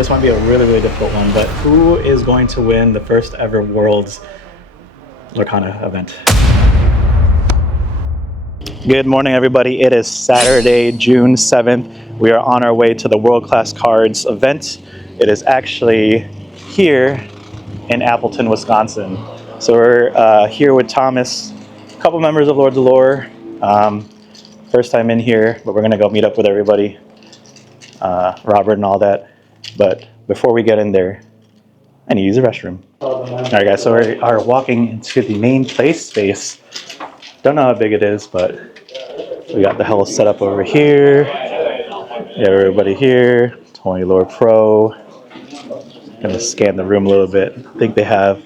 this might be a really, really difficult one, but who is going to win the first ever World's Lorcana event? Good morning, everybody. It is Saturday, June 7th. We are on our way to the WorldClassCards event. It is actually here in Appleton, Wisconsin. So we're here with Thomas, a couple members of Lords of Lore. First time in here, but we're gonna go meet up with everybody, Robert and all that. But before we get in there, I need to use the restroom. All right, guys, so we are walking into the main play space. Don't know how big it is, but we got the whole setup over here. We have everybody here. 20 Lore Pro. Gonna scan the room a little bit. I think they have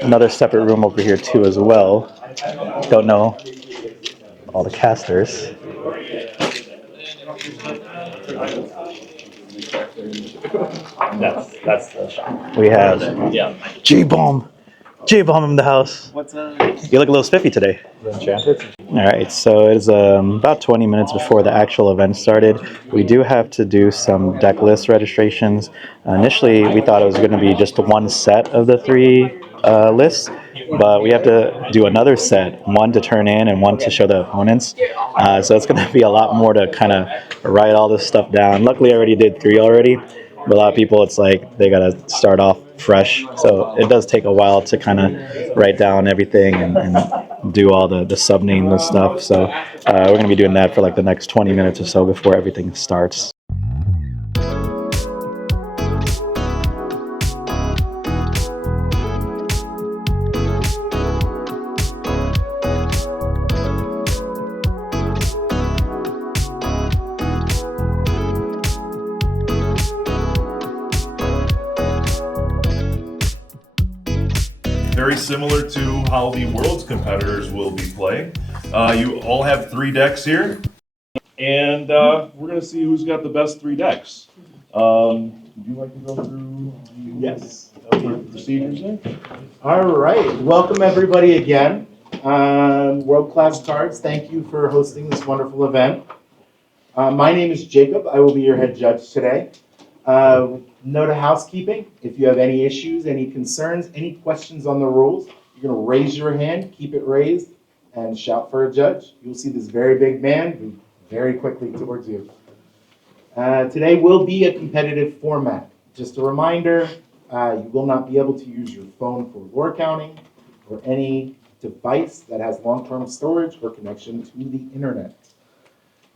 another separate room over here too as well. Don't know all the casters. That's the shot. We have JBaum in the house. What's up? You look a little spiffy today. Enchanted. All right, so it's about 20 minutes before the actual event started. We do have to do some deck list registrations. Initially, we thought it was going to be just one set of the three lists, but we have to do another set, one to turn in and one to show the opponents. So it's going to be a lot more to kind of write all this stuff down. Luckily, I already did three already, but a lot of people, it's like they got to start off fresh. So it does take a while to kind of write down everything and do all the sub names and stuff. So we're going to be doing that for like the next 20 minutes or so before everything starts. Very similar to how the World's competitors will be playing. You all have three decks here, and we're going to see who's got the best three decks. Would you like to go through the procedures there? All right, welcome everybody again. World Class Cards, thank you for hosting this wonderful event. My name is Jacob. I will be your head judge today. Note of housekeeping, if you have any issues, any concerns, any questions on the rules, you're going to raise your hand, keep it raised, and shout for a judge. You'll see this very big man move very quickly towards you. Today will be a competitive format. Just a reminder, you will not be able to use your phone for lore counting or any device that has long-term storage or connection to the internet.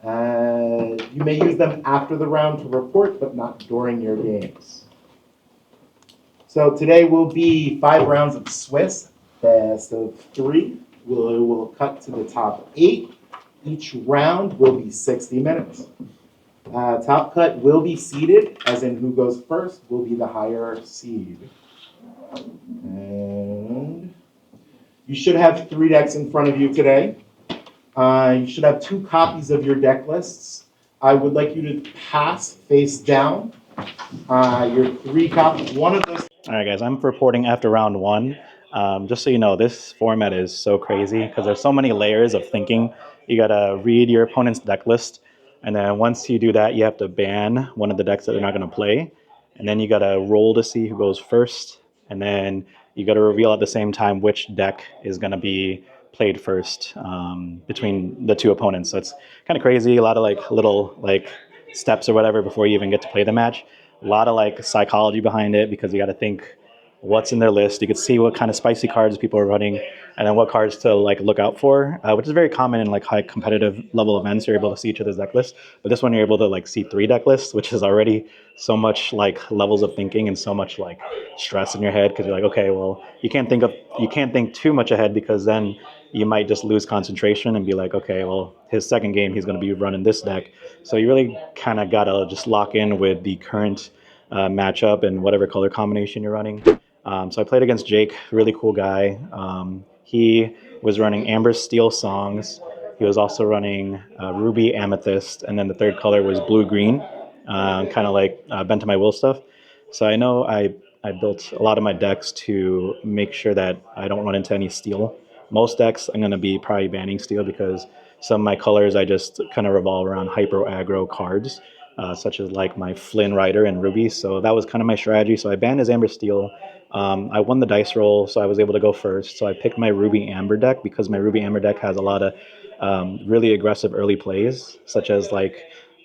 You may use them after the round to report, but not during your games. So today will be 5 rounds of Swiss, best of 3. We'll cut to the top 8. Each round will be 60 minutes. Top cut will be seeded, as in who goes first will be the higher seed. And you should have 3 decks in front of you today. You should have 2 copies of your deck lists. I would like you to pass face down your 3 copies. One of those. All right, guys, I'm reporting after round 1. Just so you know, this format is so crazy because there's so many layers of thinking. You got to read your opponent's deck list, and then once you do that, you have to ban one of the decks that they're not going to play, and then you got to roll to see who goes first, and then you got to reveal at the same time which deck is going to be played first between the 2 opponents. So it's kind of crazy, a lot of like little like steps or whatever before you even get to play the match. A lot of like psychology behind it because you got to think what's in their list. You could see what kind of spicy cards people are running and then what cards to like look out for, which is very common in like high competitive level events. You're able to see each other's deck lists, but this one you're able to like see 3 deck lists, which is already so much like levels of thinking and so much like stress in your head because you're like, okay, well, you can't think too much ahead because then you might just lose concentration and be like, okay, well, his second game he's going to be running this deck. So you really kind of got to just lock in with the current matchup and whatever color combination you're running. So I played against Jake, really cool guy. He was running Amber Steel Songs. He was also running Ruby Amethyst, and then the third color was Blue Green, kind of like Bent to My Will stuff. So I know I built a lot of my decks to make sure that I don't run into any steel. Most decks I'm going to be probably banning steel because some of my colors I just kind of revolve around hyper aggro cards. such as like my Flynn Rider and Ruby. So that was kind of my strategy. So I banned his Amber Steel. I won the dice roll, so I was able to go first. So I picked my Ruby Amber deck because my Ruby Amber deck has a lot of really aggressive early plays, such as like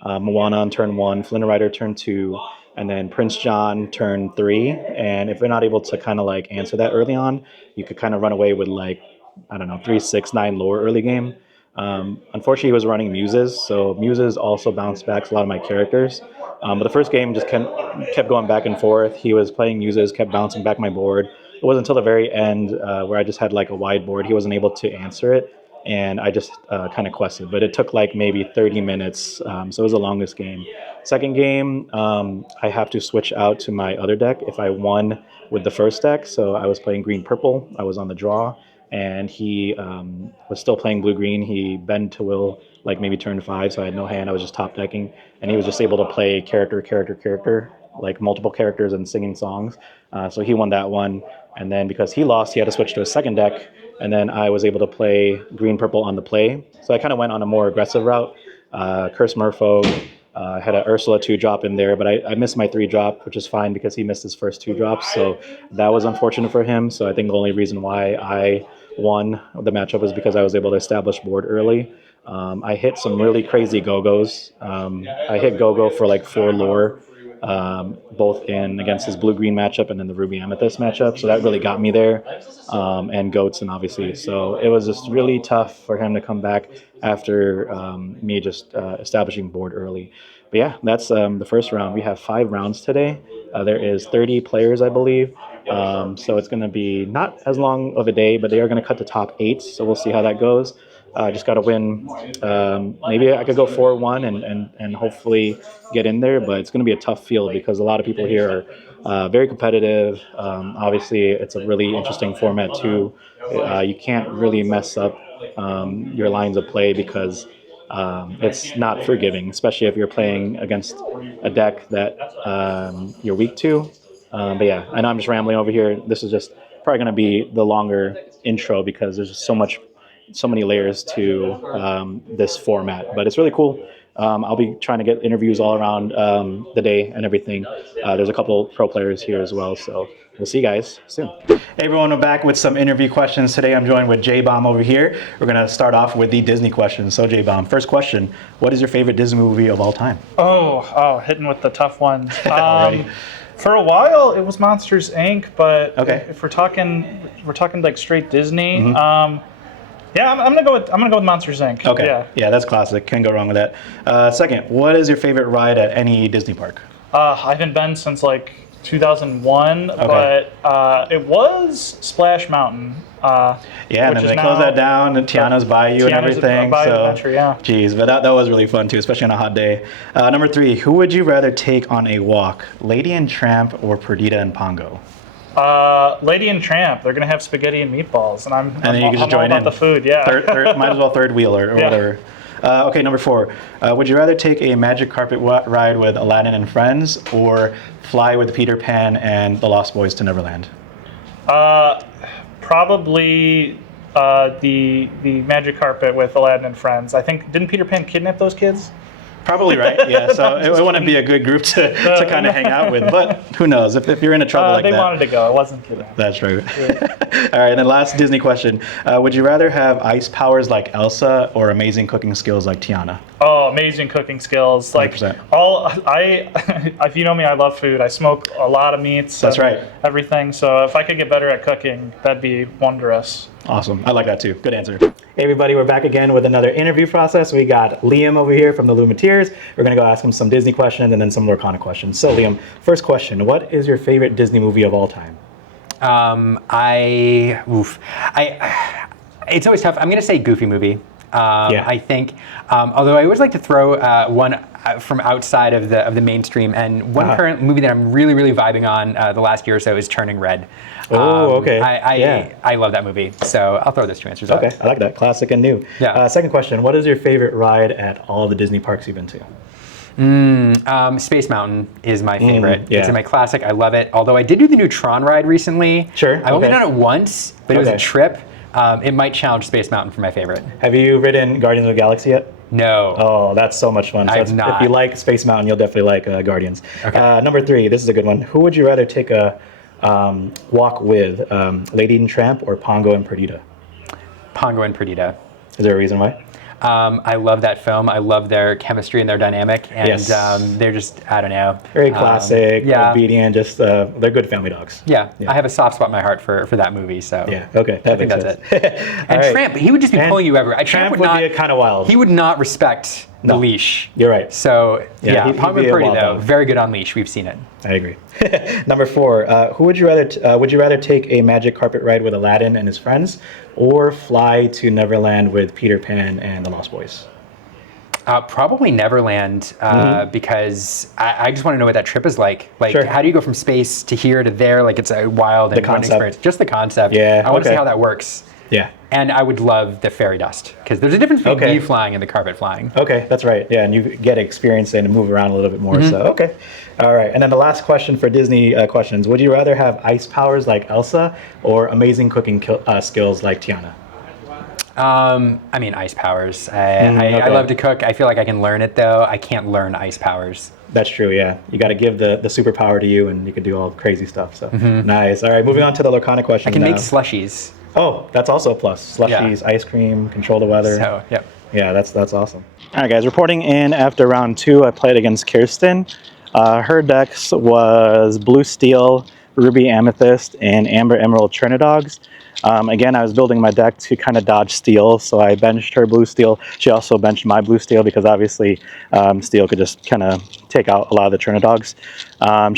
Moana on turn 1, Flynn Rider turn 2, and then Prince John turn 3. And if you're not able to kind of like answer that early on, you could kind of run away with like, I don't know, 3, 6, 9 lore early game. Unfortunately, he was running Muses, so Muses also bounced back a lot of my characters. But the first game just kept going back and forth. He was playing Muses, kept bouncing back my board. It wasn't until the very end where I just had like a wide board. He wasn't able to answer it, and I just kind of quested. But it took like maybe 30 minutes, so it was the longest game. Second game, I have to switch out to my other deck if I won with the first deck. So I was playing green-purple. I was on the draw. And he was still playing blue-green. He bent to will like maybe turn 5, so I had no hand. I was just top decking, and he was just able to play character, like multiple characters and singing songs. So he won that one, and then because he lost, he had to switch to a second deck, and then I was able to play green-purple on the play. So I kind of went on a more aggressive route. Curse Merfolk, had an Ursula 2-drop in there, but I missed my 3-drop, which is fine because he missed his first 2 drops, so that was unfortunate for him. So I think the only reason why I won the matchup was because I was able to establish board early. I hit some really crazy go-go's. I hit go-go for like 4 lore, both in against his blue-green matchup and then the Ruby Amethyst matchup, so that really got me there, and Goatson obviously. So it was just really tough for him to come back after me just establishing board early. But yeah, that's the first round. We have 5 rounds today. There is 30 players, I believe. So it's going to be not as long of a day, but they are going to cut the top 8. So we'll see how that goes. Just got to win. Maybe I could go 4-1 and hopefully get in there, but it's going to be a tough field because a lot of people here are very competitive. Obviously, it's a really interesting format too. You can't really mess up your lines of play because it's not forgiving, especially if you're playing against a deck that you're weak to. But yeah, I know I'm just rambling over here. This is just probably going to be the longer intro because there's just so many layers to this format. But it's really cool. I'll be trying to get interviews all around the day and everything. There's a couple pro players here as well, so we'll see you guys soon. Hey everyone, we're back with some interview questions. Today I'm joined with JBaum over here. We're going to start off with the Disney questions. So JBaum, first question, what is your favorite Disney movie of all time? Oh, hitting with the tough ones. For a while it was Monsters Inc., but if we're talking like straight Disney, yeah, I'm gonna go with Monsters Inc. Okay. Yeah, that's classic. Can't go wrong with that. Second, what is your favorite ride at any Disney park? I haven't been since like 2001, but it was Splash Mountain. Yeah, and then they close that down, and Tiana's by you and everything. Geez, but that was really fun too, especially on a hot day. Number 3, who would you rather take on a walk, Lady and Tramp or Perdita and Pongo? Lady and Tramp, they're gonna have spaghetti and meatballs, and I'm join all about the food. Yeah, might as well third wheel or whatever. Okay, number 4. Would you rather take a magic carpet ride with Aladdin and Friends or fly with Peter Pan and the Lost Boys to Neverland? Probably the magic carpet with Aladdin and Friends. I think, didn't Peter Pan kidnap those kids? Probably right, yeah. So it wouldn't be a good group to kind of hang out with, but who knows? If you're in a trouble like that. They wanted to go. It wasn't kidnapped. That's true. Yeah. All right, and then last Disney question. Would you rather have ice powers like Elsa or amazing cooking skills like Tiana? Oh, amazing cooking skills. Like 100%. If you know me, I love food. I smoke a lot of meats. That's right. Everything. So if I could get better at cooking, that'd be wondrous. Awesome. I like that too. Good answer. Hey everybody, we're back again with another interview process. We got Liam over here from the Illumiteers. We're going to go ask him some Disney questions and then some Lorcana questions. So Liam, first question, what is your favorite Disney movie of all time? It's always tough. I'm going to say Goofy movie. I think, although I always like to throw one from outside of the mainstream, and one current movie that I'm really vibing on the last year or so is Turning Red. Okay. I love that movie, so I'll throw those 2 answers out. Okay, I like that. Classic and new. Yeah. Second question, what is your favorite ride at all the Disney parks you've been to? Space Mountain is my favorite. It's in my classic. I love it. Although I did do the new Tron ride recently. Sure. I've only done it once, but it was a trip. It might challenge Space Mountain for my favorite. Have you ridden Guardians of the Galaxy yet? No. Oh, that's so much fun. So I've not. If you like Space Mountain, you'll definitely like Guardians. Okay. Number 3, this is a good one. Who would you rather take a walk with, Lady and Tramp or Pongo and Perdita? Pongo and Perdita. Is there a reason why? I love that film. I love their chemistry and their dynamic, and Yes. They're just, I don't know. Very classic, yeah. obedient, just they're good family dogs. Yeah, I have a soft spot in my heart for that movie. So Yeah, okay, I think makes that's sense. it. And right. Tramp, he would just be And pulling you everywhere. Tramp would be kind of wild. He would not respect the No. leash. You're right. So Yeah, he'd Pongo be and a Purdy wild though, dog. very good on leash. We've seen it. I agree. Number 4, who would you rather would you rather take a magic carpet ride with Aladdin and his friends, or fly to Neverland with Peter Pan and the Lost Boys? Probably Neverland, because I just want to know what that trip is like. Like, Sure. how do you go from space to here to there? Like, it's a wild and fun concept. experience. Just the concept. Yeah, I want to see okay. how that works. Yeah. And I would love the fairy dust, because there's a difference between Okay. you flying and the carpet flying. Okay, that's right. Yeah, and you get to experience it and move around a little bit more. Mm-hmm. So, okay. All right. And then the last question for Disney questions. Would you rather have ice powers like Elsa or amazing cooking skills like Tiana? I mean, ice powers. I okay. love to cook. I feel like I can learn it, though. I can't learn ice powers. That's true, yeah. You got to give the superpower to you, and you can do all crazy stuff. So, nice. All right, moving on to the Lorcana question. I can make slushies. Oh, that's also a plus. Slushies, ice cream, control the weather. So, yep. Yeah, that's awesome. All right, guys, reporting in after round 2. I played against Kirsten. Her decks was Blue Steel, Ruby Amethyst, and Amber Emerald Trinidogs. Again, I was building my deck to kind of dodge Steel, so I benched her Blue Steel. She also benched my Blue Steel because obviously Steel could just kind of take out a lot of the Trinidogs.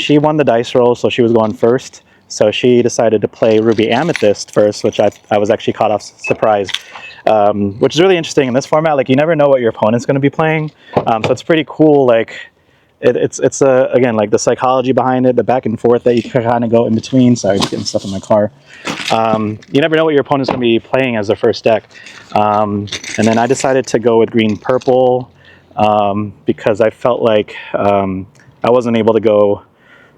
She won the dice roll, so she was going first. So she decided to play Ruby Amethyst first, which I was actually caught off surprise, which is really interesting in this format. Like, you never know what your opponent's going to be playing, so it's pretty cool. Like, it's again, like the psychology behind it, the back and forth that you can kind of go in between. Sorry, just getting stuff in my car. You never know what your opponent's going to be playing as their first deck. And then I decided to go with green purple because I felt like I wasn't able to go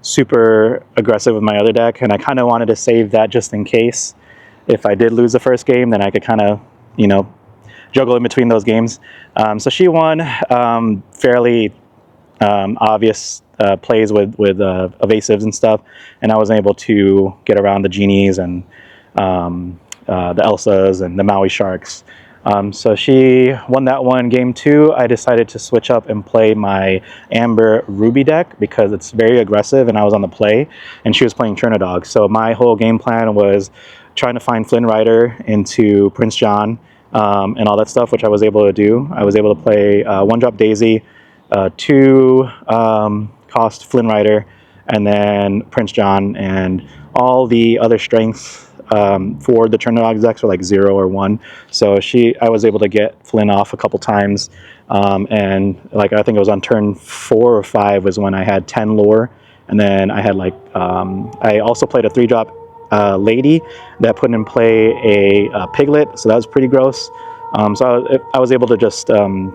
super aggressive with my other deck, and I kind of wanted to save that just in case if I did lose the first game, then I could kind of, juggle in between those games. So she won fairly obvious plays with evasives and stuff, and I was able to get around the genies and the Elsas and the Maui Sharks. So she won that one. Game 2, I decided to switch up and play my Amber Ruby deck because it's very aggressive, and I was on the play, and she was playing Trinidog. So my whole game plan was trying to find Flynn Rider into Prince John and all that stuff, which I was able to do. I was able to play 1-drop Daisy, 2 cost Flynn Rider, and then Prince John, and all the other strengths for the Trinidad decks were like 0 or 1. So I was able to get Flynn off a couple times, and like I think it was on turn 4 or 5 was when I had 10 lore, and then I had like I also played a 3-drop lady that put in play a piglet, so that was pretty gross. So I was able to just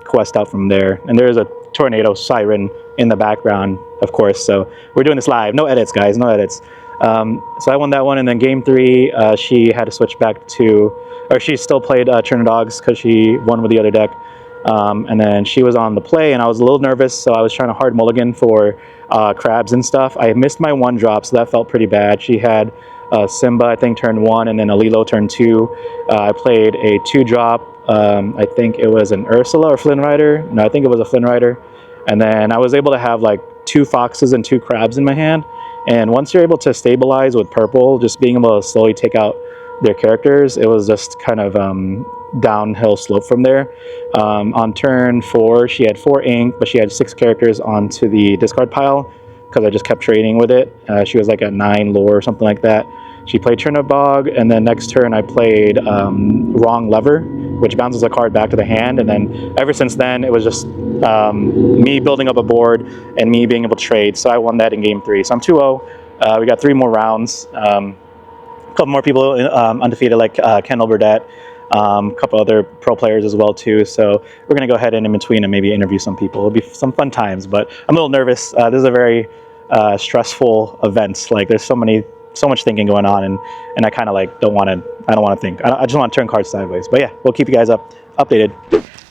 quest out from there, and there's a tornado siren in the background, of course. So we're doing this live, no edits, guys, no edits. So I won that one, and then game 3, she had to switch back to, or she still played Trinidogs because she won with the other deck. And then she was on the play, and I was a little nervous, so I was trying to hard mulligan for crabs and stuff. I missed my 1-drop, so that felt pretty bad. She had Simba, I think, turn 1, and then Alilo turn 2. I played a 2-drop. I think it was an Ursula or Flynn Rider. No, I think it was a Flynn Rider. And then I was able to have like 2 foxes and 2 crabs in my hand. And once you're able to stabilize with purple, just being able to slowly take out their characters, it was just kind of downhill slope from there. On turn 4, she had 4 ink, but she had 6 characters onto the discard pile because I just kept trading with it. She was like at 9 lore or something like that. She played Trinidad, and then next turn I played Wrong Lever, which bounces a card back to the hand. And then ever since then, it was just me building up a board and me being able to trade. So I won that in game 3. So I'm 2-0. We got 3 more rounds. A couple more people undefeated, like Kendall Burdette. A couple other pro players as well too. So we're gonna go ahead and in between and maybe interview some people. It'll be some fun times, but I'm a little nervous. This is a very stressful event. Like there's so much thinking going on, and I kind of like don't want to think. I just want to turn cards sideways. But yeah, we'll keep you guys updated.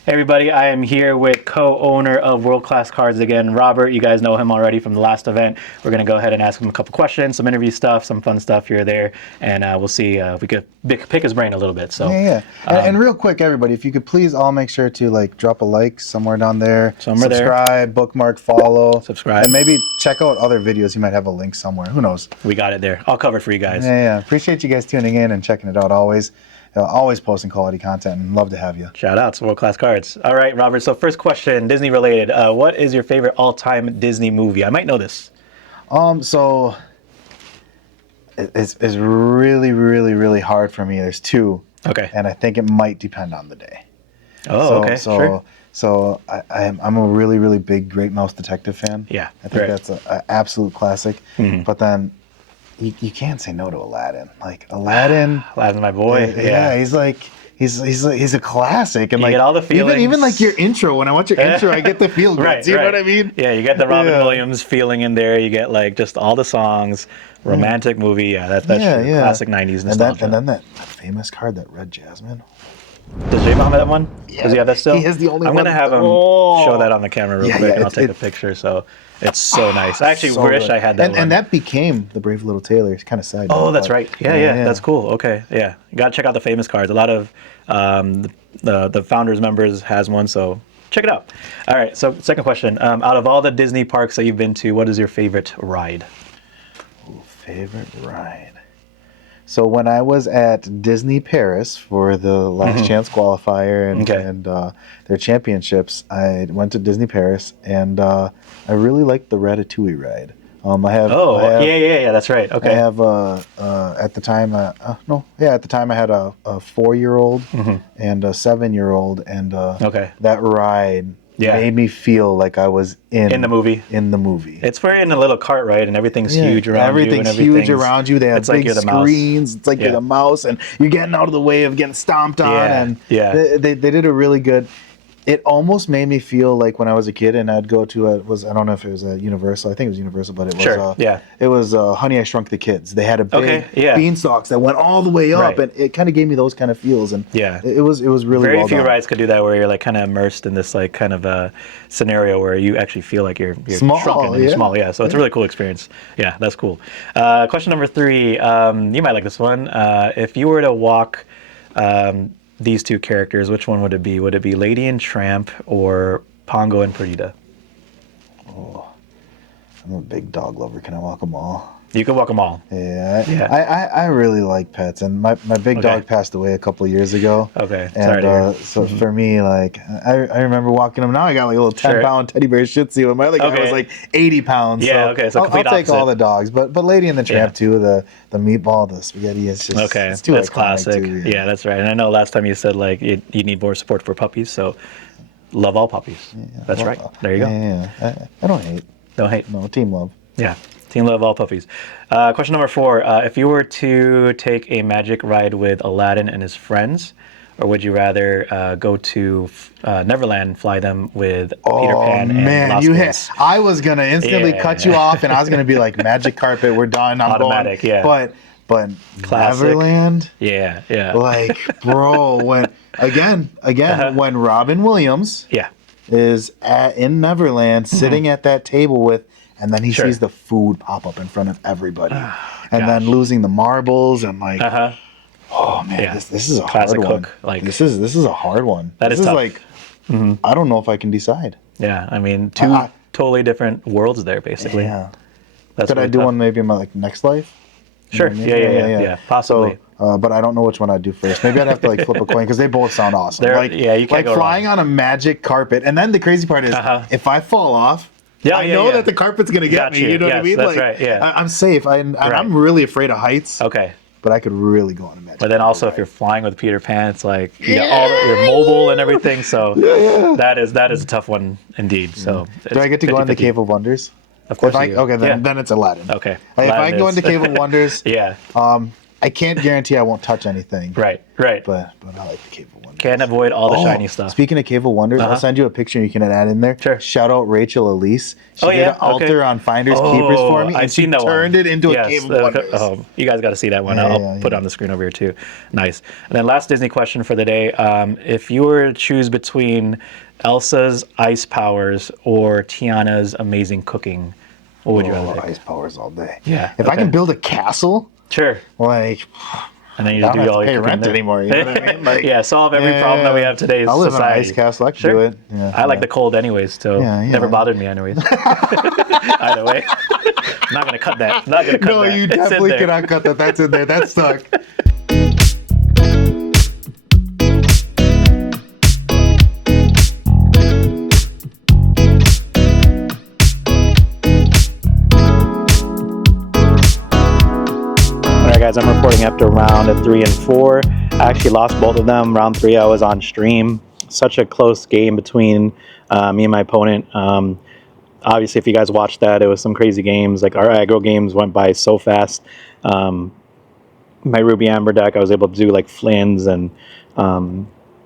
Hey everybody, I am here with co-owner of World Class Cards again, Robert. You guys know him already from the last event. We're going to go ahead and ask him a couple questions, some interview stuff, some fun stuff here or there, and we'll see if we could pick his brain a little bit. So And real quick, everybody, if you could please all make sure to like drop a like somewhere down there, subscribe, bookmark, follow, subscribe, and maybe check out other videos. You might have a link somewhere. Who knows? We got it there. I'll cover it for you guys. Yeah. Appreciate you guys tuning in and checking it out always. Always posting quality content, and love to have you. Shout out to World Class Cards. All right, Robert. So first question, Disney related. What is your favorite all-time Disney movie? I might know this. So it's really, really, really hard for me. There's two. Okay. And I think it might depend on the day. Oh, okay. Sure. So I'm a really, really big Great Mouse Detective fan. Yeah. I think that's an absolute classic. Mm-hmm. But then you can't say no to Aladdin. Like Aladdin's my boy. Yeah, he's a classic, and you like get all the feelings. Even like your intro. When I watch your intro, I get the feel good. Right, See what I mean? Yeah, you get the Robin Williams feeling in there. You get like just all the songs, romantic movie. Yeah, that's true. Classic '90s nostalgia. And then that famous card, that Red Jasmine. Does JBaum have that one? Yeah, Does he have that still? he is the only I'm one. gonna have him show that on the camera real quick, and I'll take a it's picture. So it's so nice. I actually wish I had that one. And that became the Brave Little Tailor. It's kind of sad. Oh, that's right. Yeah, that's cool. Okay, yeah, you gotta check out the famous cards. A lot of the founders members has one, so check it out. All right. So second question: out of all the Disney parks that you've been to, what is your favorite ride? Ooh, favorite ride. So when I was at Disney Paris for the Last Chance qualifier and their championships, I went to Disney Paris, and I really liked the Ratatouille ride. Yeah, that's right. Okay. I have at the time I had a 4-year-old and a 7-year-old, and that ride made me feel like I was in the movie. It's we're in a little cart ride, and everything's huge around you. Everything's huge around you. They have big screens. It's like you're the mouse, and you're getting out of the way of getting stomped on. And they did a really good. It almost made me feel like when I was a kid, and I'd go to I don't know if it was a Universal. I think it was Universal, but it was it was Honey, I Shrunk the Kids. They had a big beanstalks that went all the way up, and it kind of gave me those kind of feels. And it was really very well few done. rides could do that, where you're like kind of immersed in this like kind of a scenario where you actually feel like you're small, shrunken and you're small. Yeah, so it's a really cool experience. Yeah, that's cool. Question number 3. You might like this one. If you were to walk these two characters, which one would it be? Would it be Lady and Tramp or Pongo and Perdita? Oh, I'm a big dog lover. Can I walk them all? You can walk them all. Yeah. I really like pets, and my big dog passed away a couple of years ago. Okay. And so for me, like I remember walking him. Now I got like a little 10-pound teddy bear Shih Tzu, and my other guy was like 80 pounds. Yeah. So Okay. So I'll take all the dogs, but Lady and the Tramp too. The meatball, the spaghetti. It's just it's too that's iconic classic. Too, yeah, that's right. And I know last time you said like you need more support for puppies, so love all puppies. That's right. There you go. Yeah. I don't hate. Don't hate. No, team love. Yeah. Team love all puppies. Question number 4. If you were to take a magic ride with Aladdin and his friends, or would you rather go to Neverland, fly them with Peter Pan and Lost Boys? I was going to instantly cut you off, and I was going to be like, magic carpet, we're done. I'm automatic, going. But classic. Neverland? Yeah. Like, bro, when when Robin Williams is in Neverland sitting at that table with, and then he sees the food pop up in front of everybody, and then losing the marbles, and like, oh man, this is a classic hard one. hook. Like this is a hard one. This is tough. like, I don't know if I can decide. Yeah, I mean, two totally different worlds there, basically. Yeah. That's Could I do one maybe in my next life? Sure. Yeah. Possibly. So, but I don't know which one I'd do first. Maybe I'd have to like flip a coin because they both sound awesome. You can't go flying wrong. on a magic carpet, and then the crazy part is if I fall off. I know that the carpet's gonna get me. You know what I mean? That's right. Yeah. I'm safe. I'm really afraid of heights. Okay. But I could really go on a magic. But then also, if you're flying with Peter Pan, it's like you're mobile and everything. So that is a tough one indeed. So do I get to go in the Cave of Wonders? Of course. Okay, then it's Aladdin. Okay. If I go into Cave of Wonders, I can't guarantee I won't touch anything. Right. But I like the Cave of Wonders. Can't avoid all the shiny stuff. Speaking of Cave of Wonders, I'll send you a picture you can add in there. Sure. Shout out Rachel Elise. She did yeah? an altar on Finders Keepers for me. I've seen that one. Turned it into a Cave of Wonders. You guys got to see that one. I'll put it on the screen over here too. Nice. And then last Disney question for the day. If you were to choose between Elsa's ice powers or Tiana's amazing cooking, what would you rather pick? Ice powers all day. Yeah. If I can build a castle, sure. like... And then you I just don't do have all to your pay rent there. anymore. You know what I mean? Like, yeah, solve every problem that we have today in I'll live in an society. ice castle. I can do it. Yeah, I like the cold anyways, so never bothered me anyways. Either way. I'm not going to cut that. Not going to cut No, that. you definitely cannot cut that. That's in there. That's stuck. Alright guys, I'm reporting after round 3 and 4. I actually lost both of them. Round 3 I was on stream. Such a close game between me and my opponent. Obviously if you guys watched that, it was some crazy games. Like our aggro games went by so fast. My Ruby Amber deck, I was able to do like Flynn's and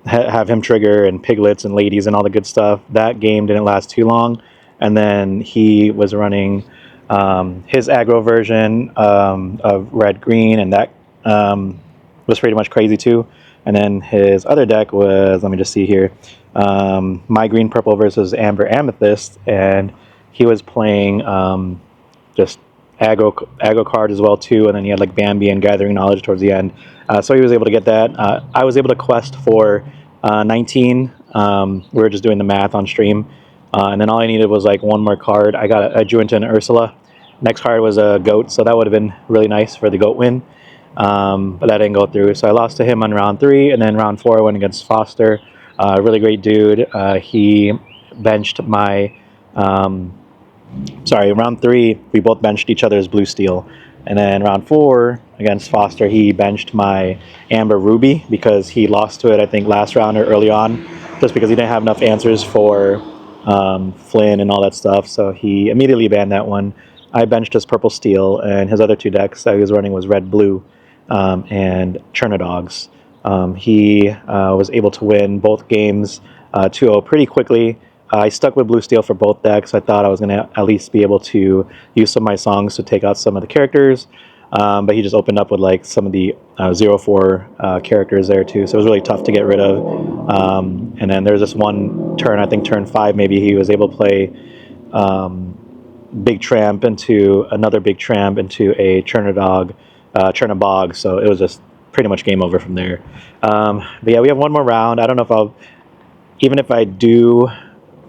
have him trigger and piglets and ladies and all the good stuff. That game didn't last too long. And then he was running his aggro version of red-green, and that was pretty much crazy too. And then his other deck was, let me just see here, my green-purple versus amber amethyst, and he was playing just aggro card as well too, and then he had like Bambi and Gathering Knowledge towards the end. So he was able to get that. I was able to quest for 19. We were just doing the math on stream. And then all I needed was like one more card. I drew into an Ursula. Next card was a goat, so that would have been really nice for the goat win. But that didn't go through. So I lost to him on round 3, and then round 4 I went against Foster. Really great dude. He benched my, round 3 we both benched each other's blue steel. And then round 4 against Foster, he benched my Amber Ruby because he lost to it, I think, last round or early on, just because he didn't have enough answers for Flynn and all that stuff. So he immediately banned that one. I benched his purple steel, and his other 2 decks that he was running was red blue and Chernodogs. He was able to win both games 2-0 pretty quickly. I stuck with blue steel for both decks. I thought I was going to at least be able to use some of my songs to take out some of the characters, but he just opened up with like some of the 0-4 characters there too, so it was really tough to get rid of. And then there's this one turn, I think turn 5 maybe, he was able to play big tramp into another big tramp into a Chernobog, so it was just pretty much game over from there. But yeah, we have one more round. I don't know if even if I do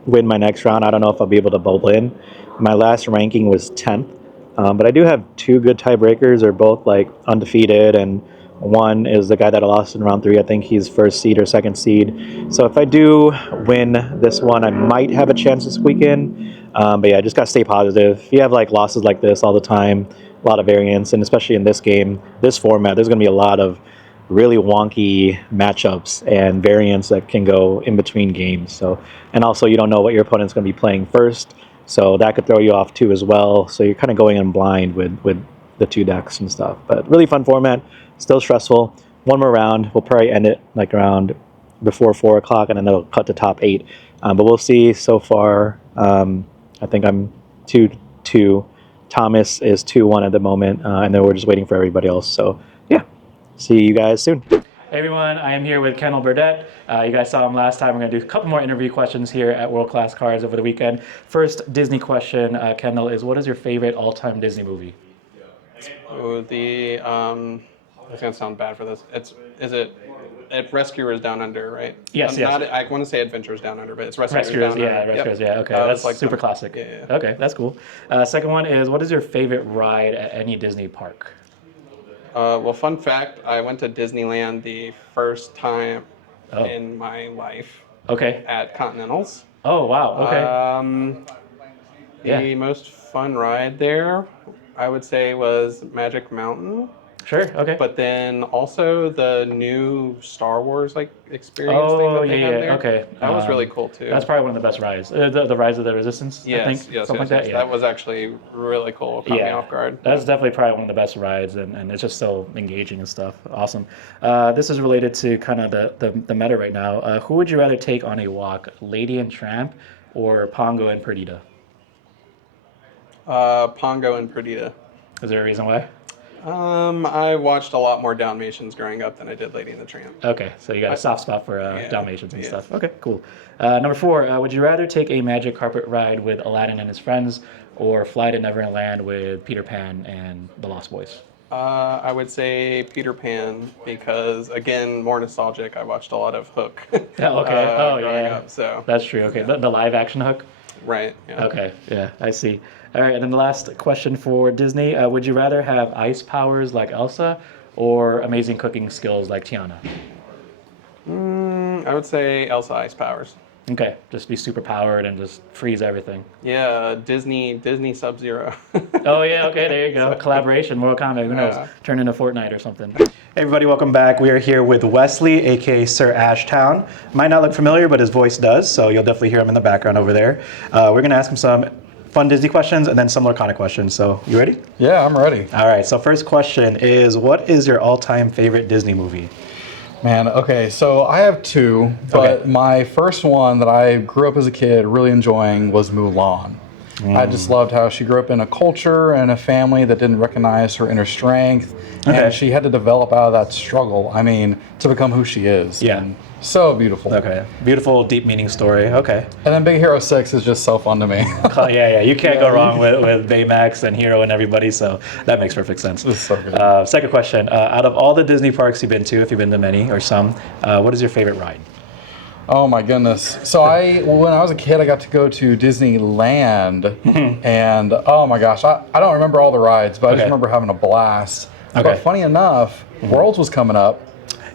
win my next round, I don't know if I'll be able to bowl in. My last ranking was 10th, but I do have 2 good tiebreakers. They're both like undefeated, and one is the guy that I lost in round 3. I think he's 1st seed or 2nd seed. So if I do win this one, I might have a chance to squeak in. But yeah, just got to stay positive. If you have like losses like this all the time, a lot of variance, and especially in this game, this format, there's going to be a lot of really wonky matchups and variants that can go in between games. So, and also you don't know what your opponent's going to be playing first, so that could throw you off too as well. So you're kind of going in blind with the 2 decks and stuff. But really fun format, still stressful. One more round, we'll probably end it like around before 4 o'clock, and then it'll cut to top 8. But we'll see. So far, I think I'm 2-2. Thomas is 2-1 at the moment, and then we're just waiting for everybody else. So yeah, see you guys soon. Hey everyone, I am here with Kendall Burdette. You guys saw him last time. We're going to do a couple more interview questions here at World Class Cards over the weekend. First Disney question, Kendall, is what is your favorite all-time Disney movie? Oh, it's going to sound bad for this. Rescuers Down Under, right? Yes. I want to say Adventures Down Under, but it's Rescuers Down Under. Rescuers, yeah, okay. That's like super classic. Yeah. Okay, that's cool. Second one is, what is your favorite ride at any Disney park? Well, fun fact, I went to Disneyland the first time in my life. Okay. At Continentals. Oh, wow, okay. The most fun ride there, I would say, was Magic Mountain. Sure. Okay. But then also the new Star Wars like experience thing that they had there. Okay. That was really cool too. That's probably one of the best rides. The Rise of the Resistance. Yes, I think. yes, Something yes, like yes. that. Yeah. That was actually really cool. Caught me off guard. That's definitely probably one of the best rides, and it's just so engaging and stuff. Awesome. This is related to kind of the meta right now. Who would you rather take on a walk, Lady and Tramp or Pongo and Perdita? Pongo and Perdita. Is there a reason why? I watched a lot more Dalmatians growing up than I did Lady and the Tramp. Okay, so you got a soft spot for Dalmatians and stuff. Okay, cool. Number 4, would you rather take a magic carpet ride with Aladdin and his friends or fly to Neverland with Peter Pan and the Lost Boys? I would say Peter Pan because, again, more nostalgic. I watched a lot of Hook. Growing up, so that's true. Okay, the live action Hook. Right. Yeah. Okay. Yeah, I see. All right, and then the last question for Disney: would you rather have ice powers like Elsa or amazing cooking skills like Tiana? I would say Elsa ice powers. Okay, just be super powered and just freeze everything. Yeah, Disney Sub-Zero. Oh yeah, okay, there you go. Collaboration, Mortal Kombat, who knows? Turn into Fortnite or something. Hey everybody, welcome back. We are here with Wesley, aka SirAshTown. Might not look familiar, but his voice does, so you'll definitely hear him in the background over there. We're gonna ask him some fun Disney questions and then some Lorcana questions. So, you ready? Yeah, I'm ready. All right, so first question is, what is your all-time favorite Disney movie? Man, okay, so I have 2, but my first one that I grew up as a kid really enjoying was Mulan. I just loved how she grew up in a culture and a family that didn't recognize her inner strength, and she had to develop out of that struggle, to become who she is. Yeah. And so beautiful. Okay, beautiful, deep meaning story. Okay. And then Big Hero 6 is just so fun to me. Yeah, you can't go wrong with Baymax and Hero and everybody, so that makes perfect sense. It's so good. Second question, out of all the Disney parks you've been to, if you've been to many or some, what is your favorite ride? Oh my goodness. So when I was a kid, I got to go to Disneyland, and oh my gosh, I don't remember all the rides, but I just remember having a blast. But funny enough, Worlds was coming up.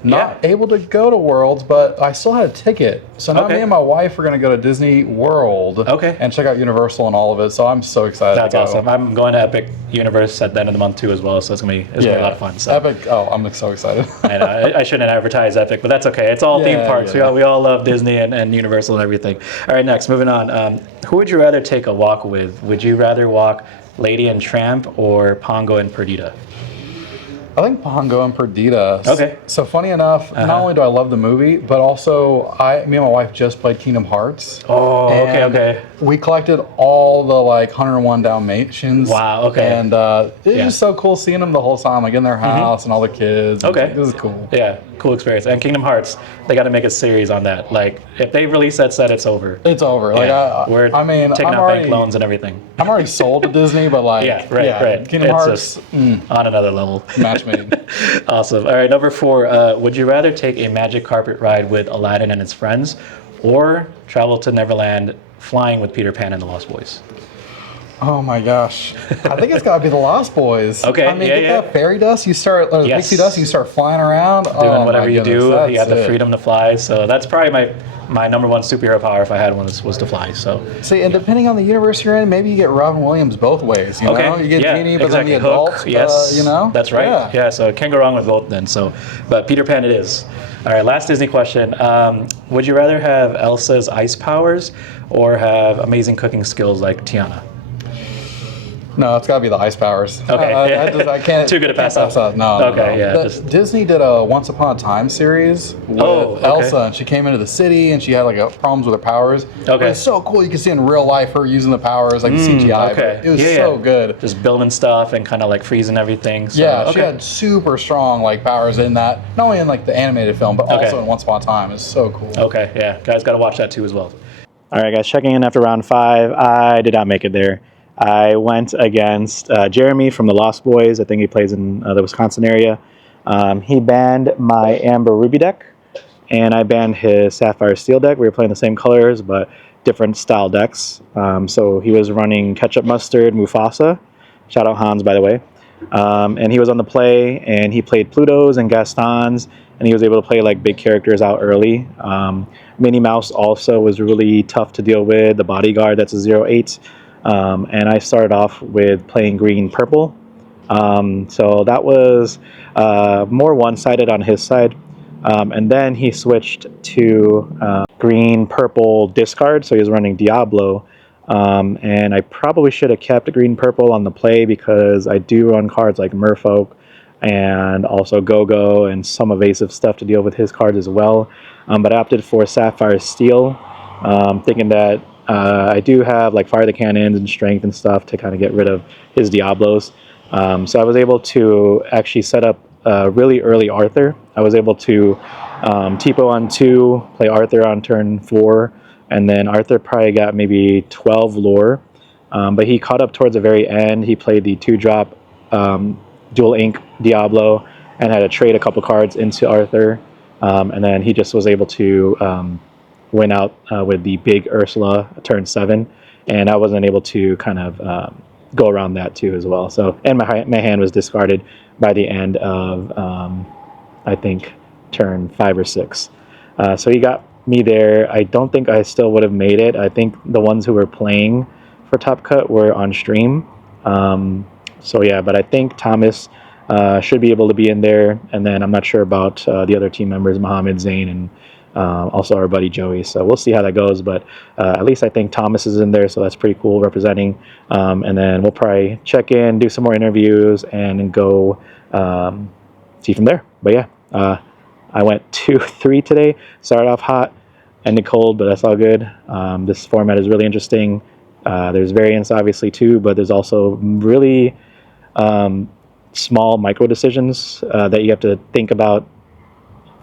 Not able to go to Worlds, but I still had a ticket. So now me and my wife are going to go to Disney World and check out Universal and all of it. So I'm so excited That's to go. awesome. I'm going to Epic Universe at the end of the month too as well, so it's going to be a lot of fun. So. Epic, I'm so excited. I shouldn't advertise Epic, but that's okay. It's all theme parks. We all love Disney and Universal and everything. All right, next, moving on. Who would you rather take a walk with? Would you rather walk Lady and Tramp or Pongo and Perdita? I think Pongo and Perdita. Okay. So funny enough, not only do I love the movie, but also me and my wife just played Kingdom Hearts. Oh, okay. We collected all the 101 Dalmatians. Wow, okay. And it was just so cool seeing them the whole time, in their house and all the kids. Okay. It was cool. Yeah, cool experience. And Kingdom Hearts, they got to make a series on that. If they release that set, it's over. It's over. We're taking out bank loans and everything. I'm already sold to Disney, but right. Kingdom Hearts on another level. Match made. Awesome. All right, number 4. Would you rather take a magic carpet ride with Aladdin and his friends, or travel to Neverland flying with Peter Pan and the Lost Boys? Oh my gosh. I think it's got to be the Lost Boys. Okay, get that fairy dust, you start, pixie dust, you start flying around. Doing whatever you do, you have the freedom to fly. So that's probably my number 1 superhero power if I had one was to fly. So see, and depending on the universe you're in, maybe you get Robin Williams both ways. You know, you get Genie, but then the adult. Hook, yes, that's right. Yeah, so can't go wrong with both then. So, but Peter Pan it is. All right, last Disney question. Would you rather have Elsa's ice powers or have amazing cooking skills like Tiana? No, it's got to be the ice powers. Okay. I can't. Too good to pass up. No. Okay, yeah. Disney did a Once Upon a Time series with Elsa, and she came into the city, and she had problems with her powers. Okay. But it's so cool. You can see in real life her using the powers, CGI. Okay. It was so good. Just building stuff and kind of freezing everything. So, she had super strong powers in that. Not only in the animated film, but also in Once Upon a Time. It's so cool. Okay, yeah. Guys, got to watch that too as well. All right, guys. Checking in after round 5. I did not make it there. I went against Jeremy from the Lost Boys. I think he plays in the Wisconsin area. He banned my Amber Ruby deck, and I banned his Sapphire Steel deck. We were playing the same colors, but different style decks. So he was running Ketchup Mustard, Mufasa. Shout out Hans, by the way. And he was on the play, and he played Plutos and Gastons, and he was able to play big characters out early. Minnie Mouse also was really tough to deal with. The Bodyguard, that's a 0/8. And I started off with playing green purple, So that was more one-sided on his side. And then he switched to green-purple discard, so he was running Diablo. And I probably should have kept green-purple on the play because I do run cards like Merfolk and also Go-Go and some evasive stuff to deal with his cards as well. But I opted for Sapphire Steel, thinking that I do have like Fire the Cannons and Strength and stuff to kind of get rid of his Diablos. So I was able to actually set up really early Arthur. I was able to TPO on 2, play Arthur on turn 4, and then Arthur probably got maybe 12 lore. But he caught up towards the very end. He played the 2-drop Dual Ink Diablo and had to trade a couple cards into Arthur. And then he just was able to win out with the big Ursula turn 7. And I wasn't able to kind of go around that too as well. So, and my hand was discarded by the end of, I think, turn 5 or 6. So he got me there. I don't think I still would have made it. I think the ones who were playing for Top Cut were on stream. So yeah, but I think Thomas should be able to be in there. And then I'm not sure about the other team members, Mohammed, Zain, and also our buddy Joey. So we'll see how that goes. But at least I think Thomas is in there, so that's pretty cool representing. And then we'll probably check in, do some more interviews, and go see from there. But yeah, I went 2-3 today. Started off hot, ended cold, but that's all good. This format is really interesting. There's variants obviously too, but there's also really small micro decisions that you have to think about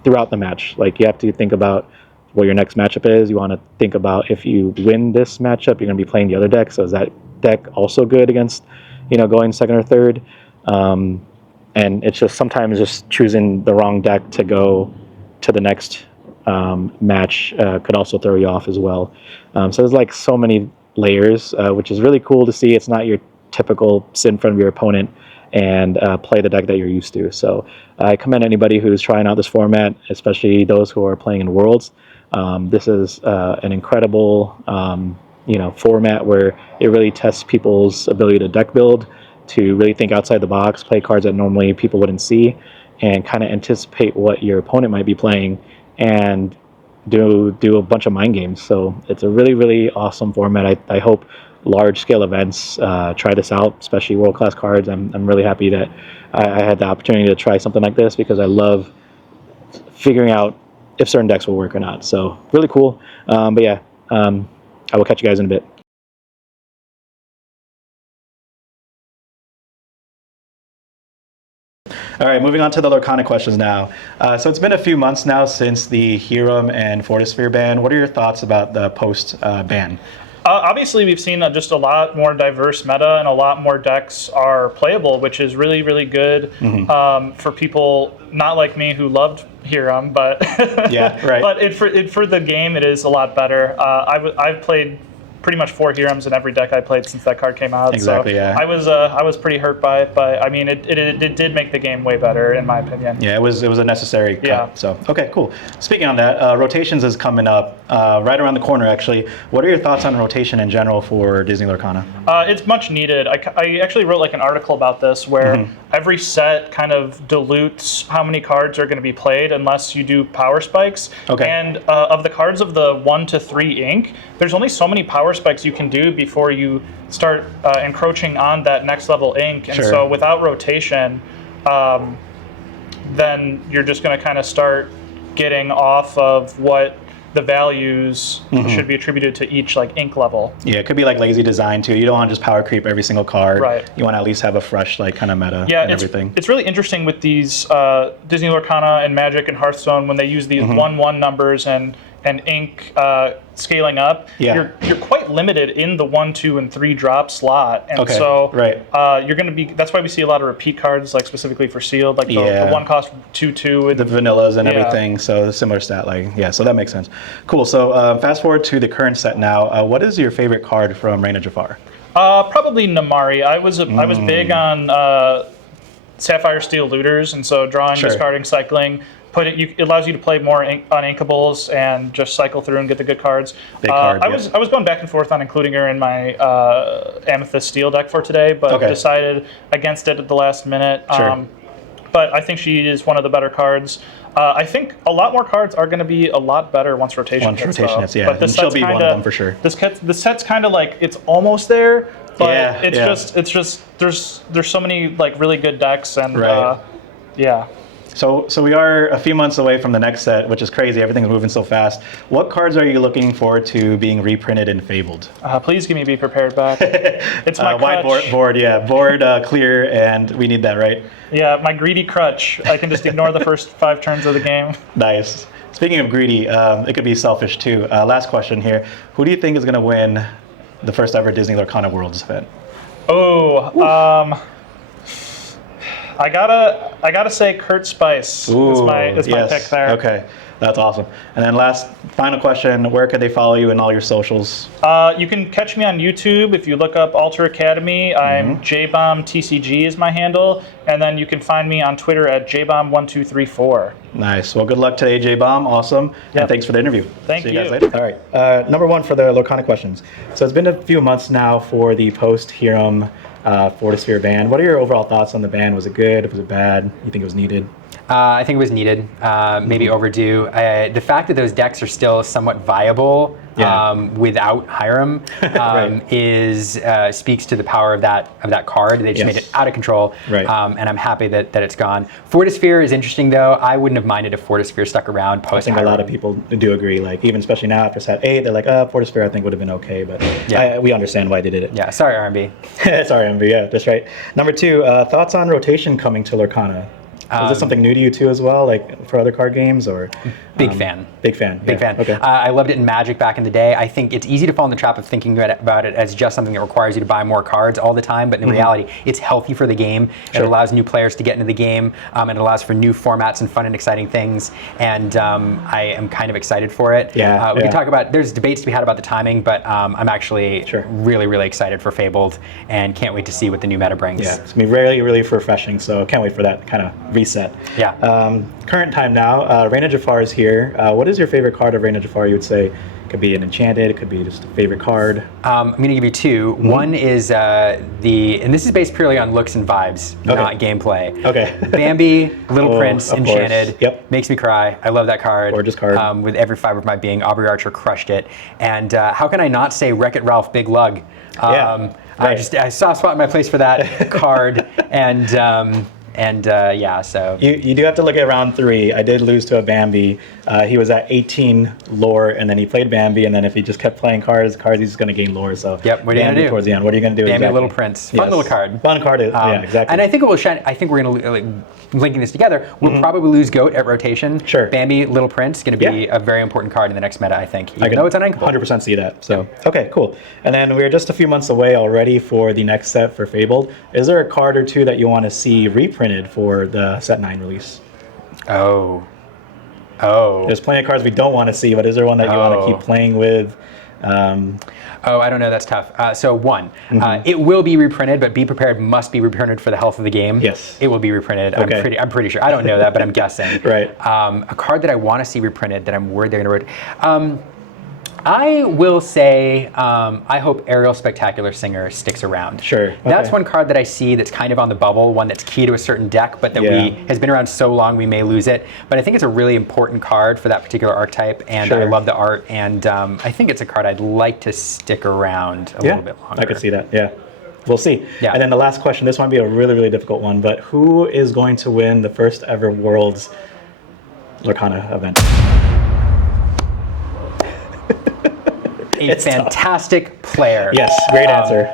throughout the match. Like you have to think about what your next matchup is. You want to think about if you win this matchup, you're going to be playing the other deck. So is that deck also good against, going second or third? And it's just sometimes just choosing the wrong deck to go to the next match could also throw you off as well. So there's like so many layers, which is really cool to see. It's not your typical sit in front of your opponent and play the deck that you're used to. So I commend anybody who's trying out this format, especially those who are playing in Worlds. This is an incredible format where it really tests people's ability to deck build, to really think outside the box, play cards that normally people wouldn't see, and kind of anticipate what your opponent might be playing and do a bunch of mind games. So it's a really, really awesome format. I hope large-scale events try this out, especially World Class Cards. I'm really happy that I had the opportunity to try something like this because I love figuring out if certain decks will work or not. So really cool. But yeah, I will catch you guys in a bit. All right, moving on to the Lorcana questions now. So it's been a few months now since the Hiram and Fortisphere ban. What are your thoughts about the post-ban? Obviously, we've seen just a lot more diverse meta and a lot more decks are playable, which is really, really good for people not like me who loved Hiram, but yeah, right. But for the game, it is a lot better. I've played pretty much 4 Hirams in every deck I played since that card came out. Exactly, so yeah. I was pretty hurt by it, but I mean, it did make the game way better in my opinion. Yeah, it was a necessary cut. Yeah. So okay, cool. Speaking on that, rotations is coming up right around the corner. Actually, what are your thoughts on rotation in general for Disney Lorcana? It's much needed. I actually wrote like an article about this where every set kind of dilutes how many cards are going to be played unless you do power spikes. Okay. And of the cards of the 1 to 3 ink, there's only so many power spikes you can do before you start encroaching on that next level ink. And so without rotation, then you're just going to kind of start getting off of what the values should be attributed to each like ink level. Yeah, it could be like lazy design too. You don't want to just power creep every single card. Right. You want to at least have a fresh like kind of meta and everything. It's really interesting with these Disney Lorcana and Magic and Hearthstone when they use these 1/1 numbers and ink scaling up. Yeah. You're quite limited in the 1, 2, and 3 drop slot, and so you're going to be. That's why we see a lot of repeat cards, like specifically for sealed, like the 1 cost 2/2, and the vanillas and everything. So similar stat, so that makes sense. Cool. So fast forward to the current set now. What is your favorite card from Reign of Jafar? Probably Namari. I was big on Sapphire Steel Looters, and so drawing, discarding, cycling. it allows you to play more uninkables and just cycle through and get the good cards. I was going back and forth on including her in my Amethyst Steel deck for today, but decided against it at the last minute. Sure. But I think she is one of the better cards. I think a lot more cards are going to be a lot better once rotation hits. Yeah. But she'll be one of them for sure. This set's kind of like it's almost there, but it's just there's so many like really good decks and yeah. So we are a few months away from the next set, which is crazy. Everything's moving so fast. What cards are you looking forward to being reprinted in Fabled? Please give me Be Prepared back. It's my wide crutch. board, clear, and we need that, right? Yeah, my greedy crutch. I can just ignore the first 5 turns of the game. Nice. Speaking of greedy, it could be selfish too. Last question here. Who do you think is going to win the first ever Disney Lorcana Worlds event? I gotta say Kurt Spice is my pick there. Okay, that's awesome. And then final question, where could they follow you in all your socials? You can catch me on YouTube if you look up Alter Academy. I'm JBaum TCG is my handle, and then you can find me on Twitter at JBaum1234. Nice. Well, good luck today, JBaum. Awesome. Yep. And thanks for the interview. Thank you. See you guys later. All right. Number 1 for the Lorcana questions. So it's been a few months now for the post-Hiram Fortisphere ban. What are your overall thoughts on the ban? Was it good? Was it bad? You think it was needed? I think it was needed, maybe overdue. The fact that those decks are still somewhat viable without Hiram speaks to the power of that card. They just made it out of control, and I'm happy that it's gone. Fortisphere is interesting though. I wouldn't have minded if Fortisphere stuck around post Hiram. I think a lot of people do agree. Like even especially now after set 8, they're like, Fortisphere I think would have been okay, but we understand why they did it. Yeah, sorry RMB. Sorry RMB. Yeah, that's right. Number 2, thoughts on rotation coming to Lorcana. Is this something new to you too as well, like for other card games or? Big fan. Big fan. Okay. I loved it in Magic back in the day. I think it's easy to fall in the trap of thinking about it as just something that requires you to buy more cards all the time, but in reality, it's healthy for the game. It allows new players to get into the game, and it allows for new formats and fun and exciting things, and I am kind of excited for it. We can talk about, there's debates to be had about the timing, but I'm actually really, really excited for Fabled and can't wait to see what the new meta brings. Yeah, it's going to be really, really refreshing, so can't wait for that kind of reset. Current time now, Raina Jafar is here. What is your favorite card of Raina Jafar, you would say? It could be an enchanted, it could be just a favorite card. I'm going to give you 2. One is and this is based purely on looks and vibes, not gameplay. Bambi, Little Prince, enchanted. Makes me cry. I love that card. Gorgeous card. With every fiber of my being, Aubrey Archer crushed it. And how can I not say Wreck-It Ralph Big Lug? I saw a spot in my place for that card, and so you do have to look at round 3. I did lose to a Bambi. He was at 18 lore, and then he played Bambi, and then if he just kept playing cards, he's just going to gain lore. So what are you going to do towards the end? What are you going to do? Bambi, Little Prince, fun little card. Fun card, exactly. And I think it will shine. I think we're going to linking this together. We'll probably lose Goat at rotation. Bambi, Little Prince, going to be a very important card in the next meta. I think, even though it's unankable. 100% see that. So okay, cool. And then we're just a few months away already for the next set for Fabled. Is there a card or two that you want to see reprinted for the set 9 release? There's plenty of cards we don't want to see, but is there one that you want to keep playing with? I don't know. That's tough. So 1, it will be reprinted, but Be Prepared must be reprinted for the health of the game. Yes, it will be reprinted. I'm pretty sure. I don't know that, but I'm guessing. A card that I want to see reprinted that I'm worried they're going to. I will say, I hope Ariel Spectacular Singer sticks around. That's one card that I see that's kind of on the bubble, one that's key to a certain deck, but that has been around so long we may lose it. But I think it's a really important card for that particular archetype, and I love the art, and I think it's a card I'd like to stick around a little bit longer. I could see that, We'll see. And then the last question, this might be a really, really difficult one, but who is going to win the first ever Worlds Lorcana event? A fantastic player. Yes, great answer.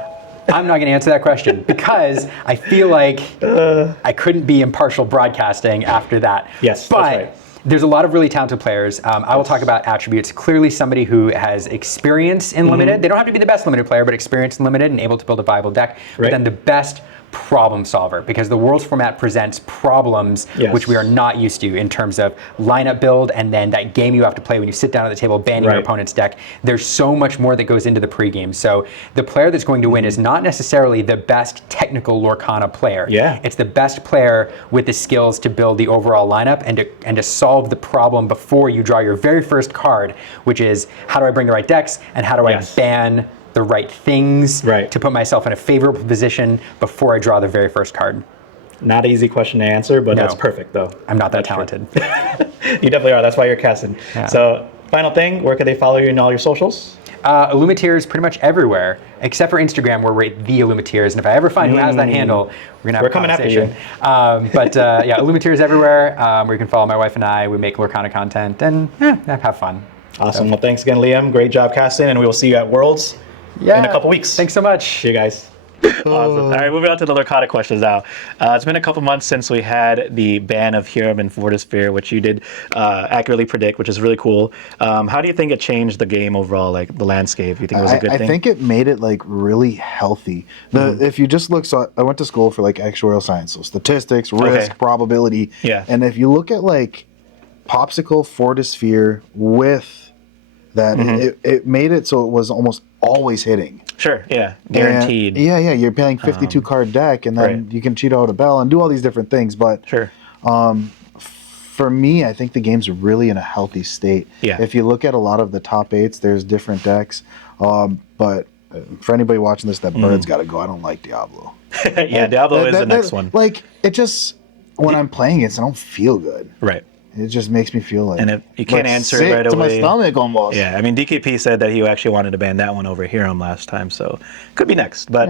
I'm not going to answer that question because I feel like I couldn't be impartial broadcasting after that. Yes, but that's right. There's a lot of really talented players. I will talk about attributes. Clearly somebody who has experience in Limited. They don't have to be the best Limited player, but experience in Limited and able to build a viable deck. But then the best problem solver, because the Worlds format presents problems which we are not used to in terms of lineup build and then that game you have to play when you sit down at the table banning your opponent's deck. There's so much more that goes into the pregame. So the player that's going to win is not necessarily the best technical Lorcana player. It's the best player with the skills to build the overall lineup and to solve the problem before you draw your very first card, which is how do I bring the right decks and how do I ban the right things to put myself in a favorable position before I draw the very first card. Not an easy question to answer, but that's perfect though. I'm not that talented. You definitely are. That's why you're casting. So final thing, where can they follow you in all your socials? Illumiteers pretty much everywhere, except for Instagram, where we're the Illumiteers. And if I ever find who has that handle, we're gonna have a conversation. But yeah, Illumiteers everywhere, where you can follow my wife and I. We make Lorcana content and have fun. Awesome. Well, thanks again, Liam. Great job casting, and we will see you at Worlds in a couple weeks. Thanks so much. See you guys. Awesome. All right, moving on to the Lorcana questions now. It's been a couple months since we had the ban of Hiram and Fortisphere, which you did accurately predict, which is really cool. How do you think it changed the game overall, like the landscape? You think it was a good thing? I think it made it like really healthy. If you just look, so I went to school for like actuarial science, so statistics, risk, probability. And if you look at like Popsicle, Fortisphere with that, it made it so it was almost always hitting. Sure, guaranteed. And, you're playing 52 card deck, and then you can cheat out a bell and do all these different things. But for me, I think the game's really in a healthy state. If you look at a lot of the top 8s, there's different decks. But for anybody watching this, that Bird's got to go. I don't like Diablo. Diablo is the next one. Like, it just, when I'm playing it, I don't feel good. It just makes me feel like, and if you can't answer it right to away, my stomach almost. I mean, DKP said that he actually wanted to ban that one over Hiram last time, so could be next. But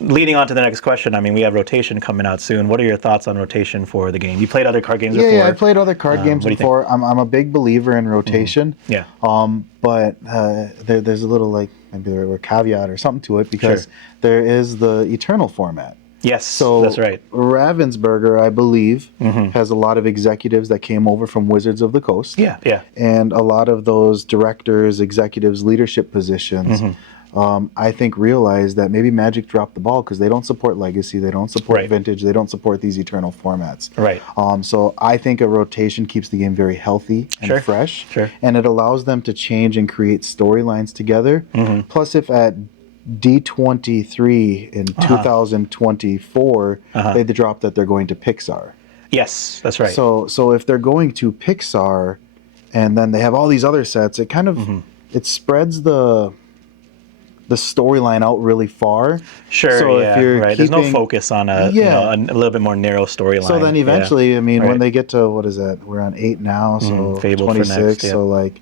leading on to the next question, I mean, we have rotation coming out soon. What are your thoughts on rotation for the game? You played other card games before. Yeah, I played other card games before. I'm a big believer in rotation. But there's a little like maybe a caveat or something to it because there is the Eternal format. Yes, so that's right. Ravensburger, I believe, has a lot of executives that came over from Wizards of the Coast. And a lot of those directors, executives, leadership positions, I think realized that maybe Magic dropped the ball because they don't support Legacy, they don't support Vintage, they don't support these Eternal formats. So I think a rotation keeps the game very healthy and fresh, and it allows them to change and create storylines together. Plus, if at D23 in 2024, they drop that they're going to Pixar. Yes, that's right. So if they're going to Pixar, and then they have all these other sets, it kind of it spreads the storyline out really far. So if you're there's no focus on a little bit more narrow storyline. So then eventually, I mean, when they get to what is that? We're on 8 now, so Fable 26. For next, so like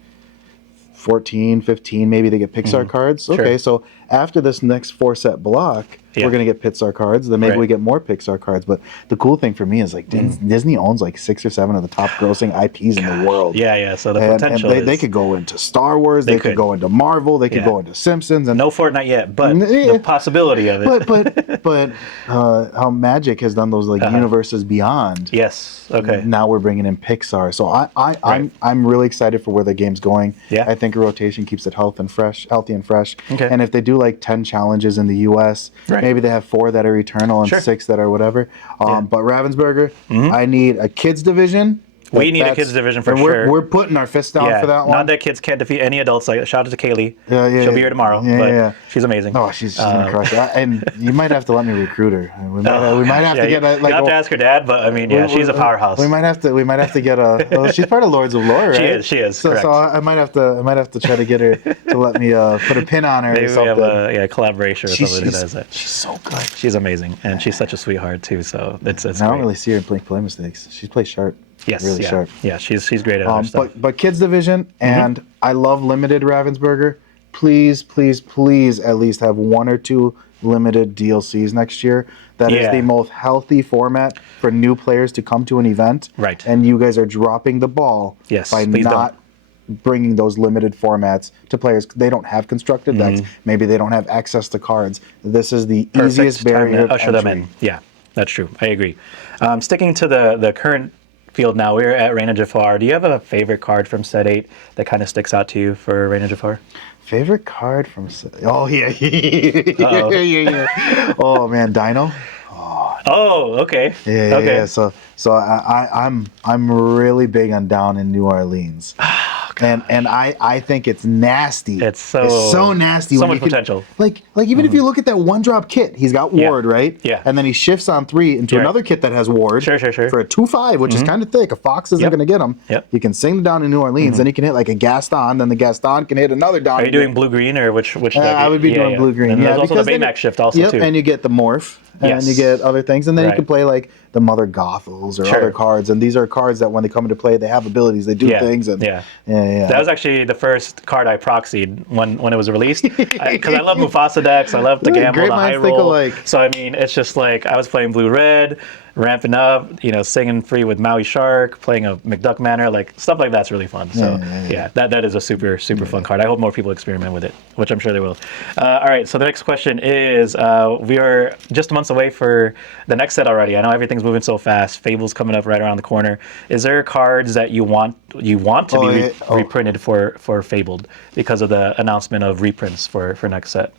14, 15, maybe they get Pixar cards. Okay, so after this next 4-set block, we're going to get Pixar cards. Then maybe we get more Pixar cards. But the cool thing for me is like Disney owns like 6 or 7 of the top grossing IPs in the world. So the potential and they could go into Star Wars. They could go into Marvel. They could go into Simpsons. And no Fortnite yet, but the possibility of it. But how Magic has done those like universes beyond. Now we're bringing in Pixar. So I'm really excited for where the game's going. I think a rotation keeps it healthy and fresh. And if they do like 10 challenges in the U.S., maybe they have 4 that are Eternal and 6 that are whatever. But Ravensburger, I need a kids division. We need a kids division for sure. We're putting our fists down for that one. Not that kids can't defeat any adults. Like shout out to Kaylee. She'll be here tomorrow. But she's amazing. Oh, she's gonna crush it. And you might have to let me recruit her. We might have to get a, like. You have to ask her dad, but I mean, she's a powerhouse. We might have to get a. Well, she's part of Lords of Lore, right? She is. So I might have to try to get her to let me put a pin on her. Maybe or something. we have a collaboration or something who does it. She's so good. She's amazing, and she's such a sweetheart too. So it's I don't really see her play mistakes. She plays sharp. Really sharp. Yeah, she's great at her stuff. But kids division, and I love limited Ravensburger. Please at least have 1 or 2 limited DLCs next year. That is the most healthy format for new players to come to an event. And you guys are dropping the ball by not bringing those limited formats to players. They don't have constructed decks. Maybe they don't have access to cards. This is the easiest barrier to usher them in. Yeah, that's true. I agree. Sticking to the current field now, we're at Reign of Jafar. Do you have a favorite card from set 8 that kind of sticks out to you for Reign of Jafar? Favorite card from set... Oh, yeah. Oh, man, Dino. Oh, okay. Yeah, okay. yeah. So I'm really big on down in New Orleans. And I think it's nasty. It's so nasty. So when much you can, potential. Like even if you look at that one drop kit, he's got ward, right? Yeah. And then he shifts on 3 into another kit that has ward. Sure. For a 2/5, which is kind of thick. A fox isn't going to get him. Yep. You can sing down in New Orleans, then you can hit like a Gaston, then the Gaston can hit another down. Are you doing blue green or which? I would be doing blue green. And yeah, there's also the Baymax shift also yep, too. and you get the morph, and you get other things, and then you can play like the Mother Gothels or other cards, and these are cards that when they come into play, they have abilities, they do things, and yeah. That was actually the first card I proxied when it was released, because I love Mufasa decks, I love the gamble, the high roll. So I mean, it's just like I was playing blue red, ramping up, singing free with Maui Shark, playing a McDuck Manor, like stuff like that's really fun. So that is a super fun card. I hope more people experiment with it, which I'm sure they will. All right, so the next question is, we are just months away for the next set already. I know everything's moving so fast. Fable's coming up right around the corner. Is there cards that you want to be reprinted for Fabled because of the announcement of reprints for next set?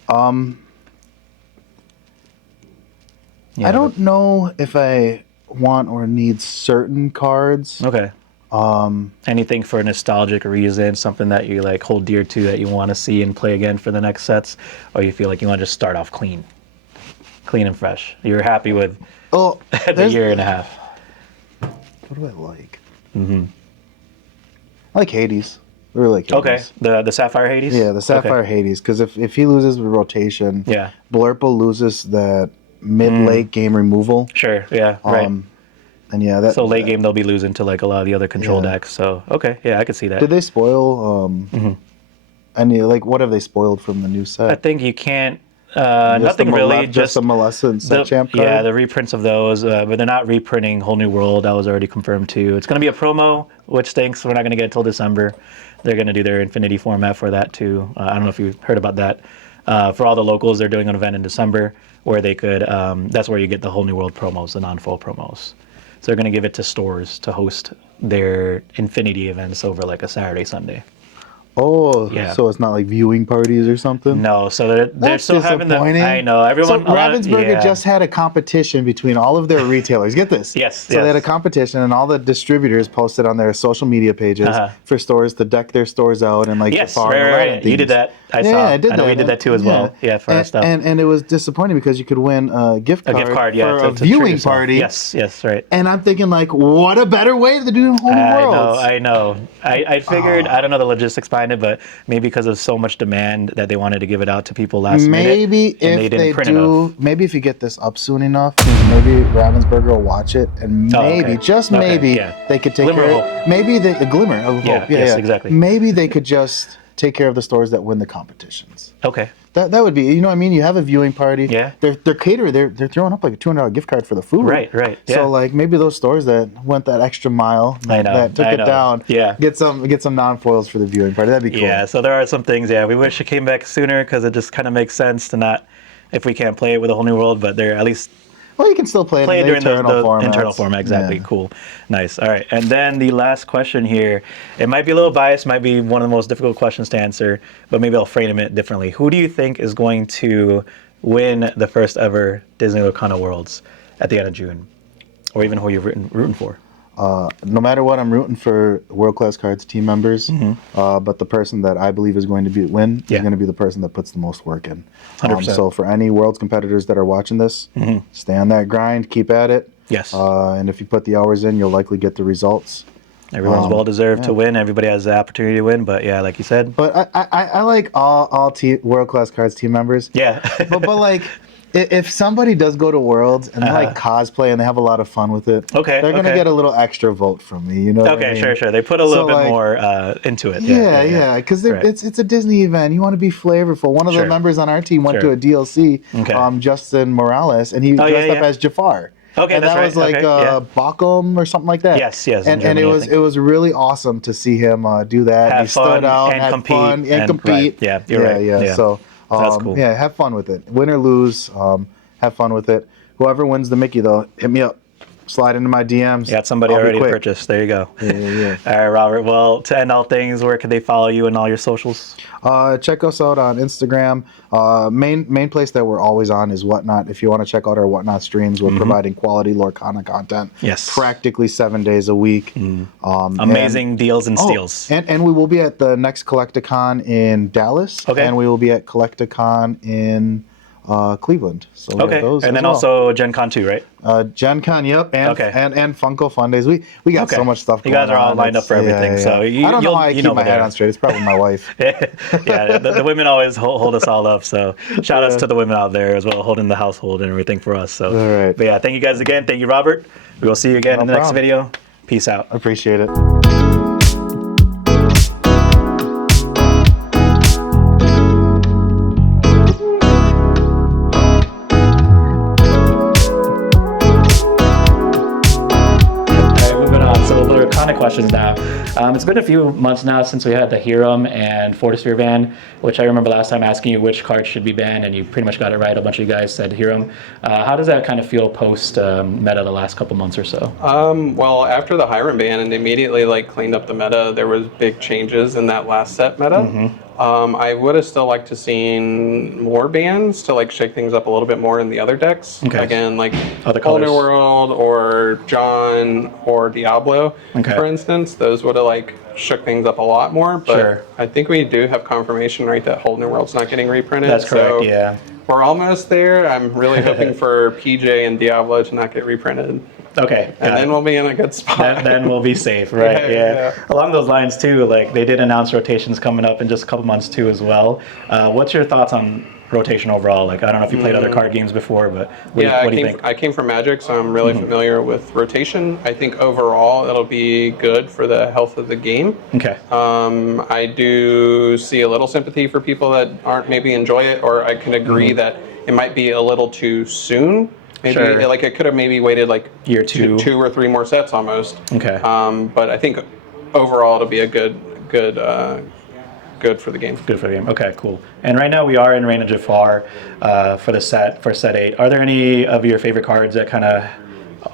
I don't know if I want or need certain cards. Okay. Anything for a nostalgic reason, something that you like hold dear to that you want to see and play again for the next sets, or you feel like you want to just start off clean and fresh. You're happy with the year and a half. What do I like? I like Hades. I really like Hades. Okay, the Sapphire Hades? Yeah, the Sapphire Hades, because if he loses the rotation, Blurple loses that mid-late game removal. Sure, yeah, right. And so late game they'll be losing to like a lot of the other control decks. So I could see that. Did they spoil? What have they spoiled from the new set? I think you can't. Nothing really. Just a Maleficent set champ card. Yeah, the reprints of those, but they're not reprinting Whole New World. That was already confirmed too. It's going to be a promo, which stinks. We're not going to get it till December. They're going to do their Infinity format for that too. I don't know if you heard about that. For all the locals, they're doing an event in December where they could. That's where you get the Whole New World promos, the non-full promos. So they're going to give it to stores to host their Infinity events over like a Saturday, Sunday. Oh, so it's not like viewing parties or something? No, so they're still having the. I know everyone. So Ravensburger just had a competition between all of their retailers. Get this. Yes. So they had a competition, and all the distributors posted on their social media pages for stores to deck their stores out and like Jafar and Aladdin You did that. I saw. I did that. We did that too as well. Yeah, for our stuff. And it was disappointing because you could win a gift card for a to viewing party. Yes, right. And I'm thinking like, what a better way to do Whole New Worlds. I know. I figured, I don't know the logistics behind it, but maybe because of so much demand that they wanted to give it out to people last minute. Maybe if you get this up soon enough, maybe Ravensburger will watch it, and maybe, they could take care of it. Maybe the glimmer of hope. Yes, exactly. Maybe they could just take care of the stores that win the competitions. Okay. That would be, you know what I mean? You have a viewing party. Yeah. They're caterer. They're throwing up like a $200 gift card for the food. Right. Yeah. So like maybe those stores that went that extra mile, that took it down, get some non-foils for the viewing party. That'd be cool. Yeah. So there are some things. Yeah, we wish it came back sooner because it just kind of makes sense to not, if we can't play it with a Whole New World, but they're at least. Well, you can still play it in the internal format. Exactly. Yeah. Cool. Nice. All right. And then the last question here. It might be a little biased. Might be one of the most difficult questions to answer. But maybe I'll frame it differently. Who do you think is going to win the first ever Disney Lorcana Worlds at the end of June, or even who you're rooting for? No matter what, I'm rooting for WorldClassCards team members. But the person that I believe is going to win is going to be the person that puts the most work in. 100%. So for any Worlds competitors that are watching this, stay on that grind, keep at it. Yes. And if you put the hours in, you'll likely get the results. Everyone's well deserved to win. Everybody has the opportunity to win. But yeah, like you said. But I like all WorldClassCards team members. Yeah. but like. If somebody does go to Worlds and they like cosplay and they have a lot of fun with it, they're going to get a little extra vote from me. You know what I mean? Sure. They put a little bit more into it. Yeah, because it's a Disney event. You want to be flavorful. One of the members on our team went to a DLC, Justin Morales, and he dressed up as Jafar. Okay, and that was like Bakum or something like that. Yes. And it was really awesome to see him do that. He stood out, had fun, and compete. Right. Yeah, you're right. Yeah. So. That's cool. Yeah, have fun with it. Win or lose, have fun with it. Whoever wins the Mickey, though, hit me up. slide into my DMs. You got somebody already purchased. There you go. Yeah. All right, Robert. Well, to end all things, where can they follow you and all your socials? Check us out on Instagram. Main place that we're always on is Whatnot. If you want to check out our Whatnot streams, we're providing quality Lorcana content. Yes. Practically 7 days a week. Amazing deals and steals. And we will be at the next Collecticon in Dallas. Okay. And we will be at Collecticon in Cleveland. So we have those and then well. also Gen Con 2, right? Gen Con, yep, and Funko Fun Days. We got so much stuff going on. You guys are all lined up for everything. So I don't know how I keep my head on straight. It's probably my wife. The women always hold us all up. So shout outs to the women out there as well, holding the household and everything for us. So, all right. But yeah, thank you guys again. Thank you, Robert. We will see you again in the next video. Peace out. Appreciate it. Questions now. It's been a few months now since we had the Hiram and Fortisphere ban, which I remember last time asking you which cards should be banned, and you pretty much got it right. A bunch of you guys said Hiram. How does that kind of feel post meta the last couple months or so? Well, after the Hiram ban and immediately cleaned up the meta, there was big changes in that last set meta. I would have still liked to seen more bans to shake things up a little bit more in the other decks. Again, Whole New World or John or Diablo, for instance. Those would have shook things up a lot more. But I think we do have confirmation, right, that Whole New World's not getting reprinted. That's correct, so yeah. We're almost there. I'm really hoping for PJ and Diablo to not get reprinted. Okay. And then we'll be in a good spot. Then we'll be safe, right? Yeah. Along those lines too, they did announce rotations coming up in just a couple months too as well. What's your thoughts on rotation overall? I don't know if you played other card games before, but what do you think? I came from Magic, so I'm really familiar with rotation. I think overall it'll be good for the health of the game. Okay. I do see a little sympathy for people that aren't maybe enjoy it, or I can agree that it might be a little too soon. Maybe it could have maybe waited year two or three more sets almost. Okay. But I think overall it'll be a good for the game. Good for the game. Okay, cool. And right now we are in Reign of Jafar for set 8. Are there any of your favorite cards that kind of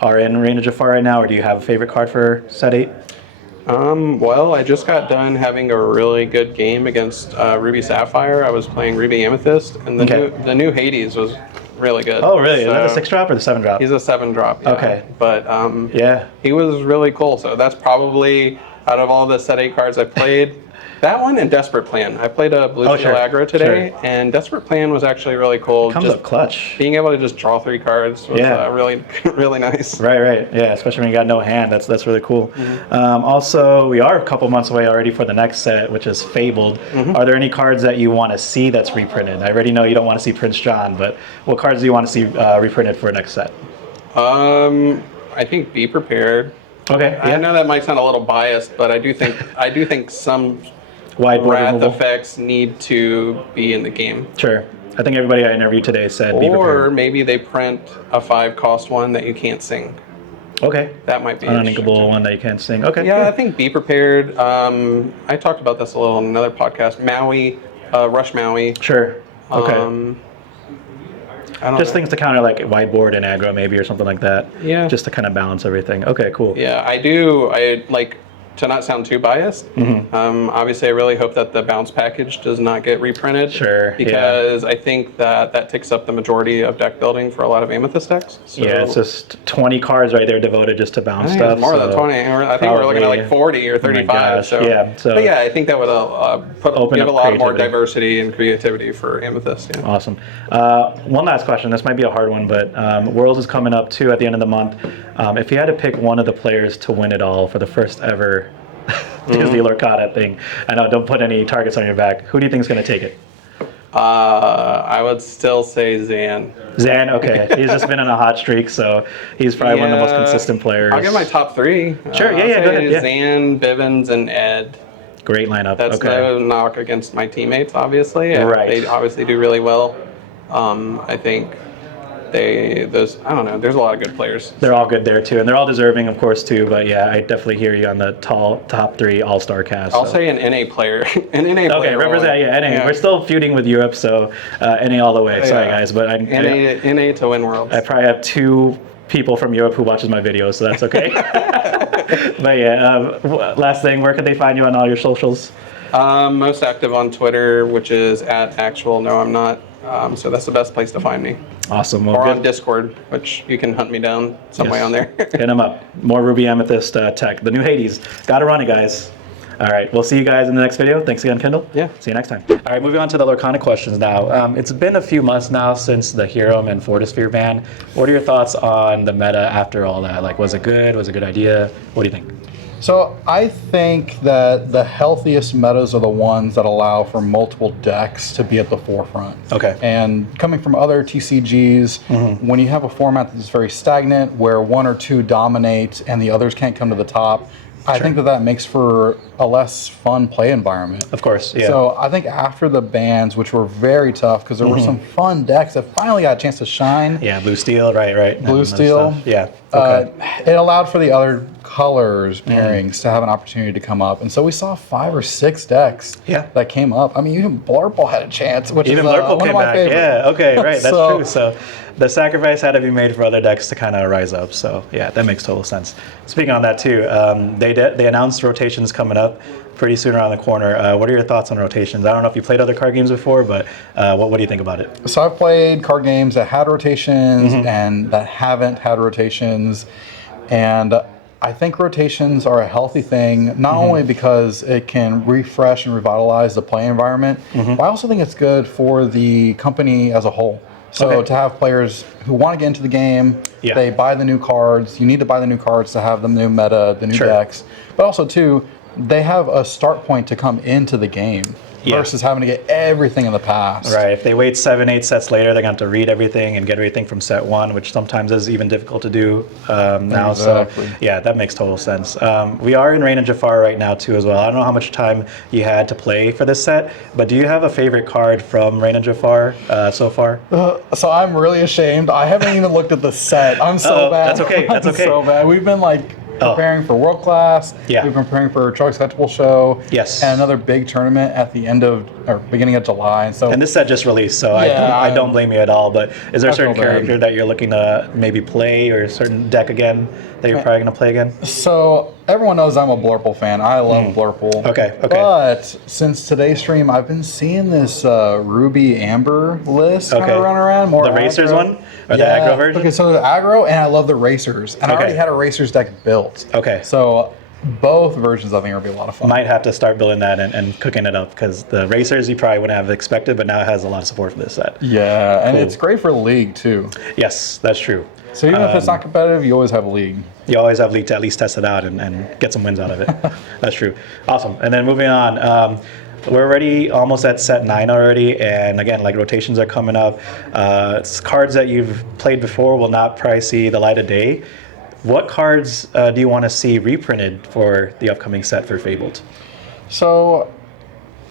are in Reign of Jafar right now, or do you have a favorite card for set 8? Well, I just got done having a really good game against Ruby Sapphire. I was playing Ruby Amethyst, and the new Hades was really good. Oh, really? So, is that a 6-drop or the 7-drop? He's a 7-drop. Yeah. Okay. But he was really cool. So that's probably, out of all the set 8 cards I've played, that one and Desperate Plan. I played a Blue Steel Aggro today, and Desperate Plan was actually really cool. Comes up clutch. Being able to just draw 3 cards was really, really nice. Right. Yeah, especially when you got no hand. That's really cool. Also, we are a couple months away already for the next set, which is Fabled. Are there any cards that you want to see that's reprinted? I already know you don't want to see Prince John, but what cards do you want to see reprinted for next set? I think Be Prepared. Okay. Yeah. I know that might sound a little biased, but I do think some Wide board wrath removal effects need to be in the game. Sure. I think everybody I interviewed today said be prepared. Or maybe they print a 5-cost one that you can't sing. Okay. That might be an uninkable one that you can't sing. Okay. Yeah, I think Be Prepared. I talked about this a little in another podcast. Maui, Rush Maui. Sure. Okay. I don't just know. Things to counter wide board and aggro maybe or something like that. Yeah. Just to kind of balance everything. Okay, cool. Yeah, I like, to not sound too biased, obviously I really hope that the bounce package does not get reprinted. Sure. Because I think that takes up the majority of deck building for a lot of Amethyst decks. So yeah, it's just 20 cards right there devoted just to bounce stuff. It's more than 20. I think we're looking at 40 or 35. Oh yeah. But yeah, I think that would give a lot more diversity and creativity for Amethyst. Yeah. Awesome. One last question. This might be a hard one, but Worlds is coming up too at the end of the month. If you had to pick one of the players to win it all for the first ever Disney Lorcana thing, I know, don't put any targets on your back. Who do you think is going to take it? I would still say Zan. Zan, okay. He's just been on a hot streak, so he's probably one of the most consistent players. I'll give my top 3. Sure, go ahead. Yeah. Zan, Bivens, and Ed. Great lineup. That's no knock against my teammates, obviously. Right. They obviously do really well. I think there's a lot of good players. They're all good there too, and they're all deserving, of course, too. But yeah, I definitely hear you on the top 3 all-star cast. I'll say an NA player. Okay, represent. Yeah, NA. Yeah. We're still feuding with Europe, so NA all the way. Sorry, guys, but NA to win Worlds. I probably have 2 people from Europe who watches my videos, so that's okay. But yeah, last thing, where can they find you on all your socials? Most active on Twitter, which is @actual. No, I'm not. So that's the best place to find me. Awesome. Well, or good. on Discord, which you can hunt me down some way on there. Hit them up. More Ruby Amethyst tech. The new Hades. Gotta run it, guys. All right, we'll see you guys in the next video. Thanks again, Kendall. Yeah. See you next time. All right, moving on to the Lorcana questions now. It's been a few months now since the Hero and Fortisphere ban. What are your thoughts on the meta after all that? Like, was it good? Was it a good idea? What do you think? So I think that the healthiest metas are the ones that allow for multiple decks to be at the forefront. Okay. And coming from other TCGs, when you have a format that's very stagnant, where one or two dominate and the others can't come to the top, I think that makes for a less fun play environment. Of course, yeah. So I think after the bans, which were very tough, because there were some fun decks that finally got a chance to shine. Yeah, Blue Steel, right. Blue Steel. Yeah, okay. It allowed for the other colors pairings to have an opportunity to come up. And so we saw 5 or 6 decks that came up. I mean, even Blurple had a chance, which even is Blurple one came of my back. favorites. Yeah, okay, right, that's So- true. So the sacrifice had to be made for other decks to kind of rise up. So yeah, that makes total sense. Speaking on that too, they announced rotations coming up pretty soon around the corner. What are your thoughts on rotations? I don't know if you played other card games before, but what do you think about it? So I've played card games that had rotations and that haven't had rotations. And I think rotations are a healthy thing, not only because it can refresh and revitalize the play environment, but I also think it's good for the company as a whole. So to have players who want to get into the game, they buy the new cards. You need to buy the new cards to have the new meta, the new decks. But also, too, they have a start point to come into the game versus having to get everything in the past. Right. If they wait 7, 8 sets later, they're going to have to read everything and get everything from set 1, which sometimes is even difficult to do now. Exactly. So yeah, that makes total sense. We are in Reign of Jafar right now too as well. I don't know how much time you had to play for this set, but do you have a favorite card from Reign of Jafar so far? So I'm really ashamed. I haven't even looked at the set. I'm so bad. That's okay. That's okay. So bad. We've been like preparing for World Class. Yeah. We've been preparing for Truck Acceptable Show. Yes. And another big tournament at the end of or beginning of July. And so And this set just released, so I don't blame you at all. But is there a certain character that you're looking to maybe play, or a certain deck again that you're probably going to play again? So everyone knows I'm a Blurple fan. I love Blurple. Okay. But since today's stream, I've been seeing this Ruby Amber list kind of run around. More the Racers aggro. one? Or the aggro version? Okay, so the aggro, and I love the Racers. And I already had a Racers deck built. Okay. So both versions I think are going to be a lot of fun. Might have to start building that and cooking it up, because the Racers you probably wouldn't have expected, but now it has a lot of support for this set. Yeah, and it's great for League too. Yes, that's true. So even if it's not competitive, you always have a League. You always have League to at least test it out and get some wins out of it. That's true. Awesome. And then moving on. We're already almost at set 9 already, and again, like rotations are coming up. Cards that you've played before will not probably see the light of day. What cards do you want to see reprinted for the upcoming set for Fabled? So,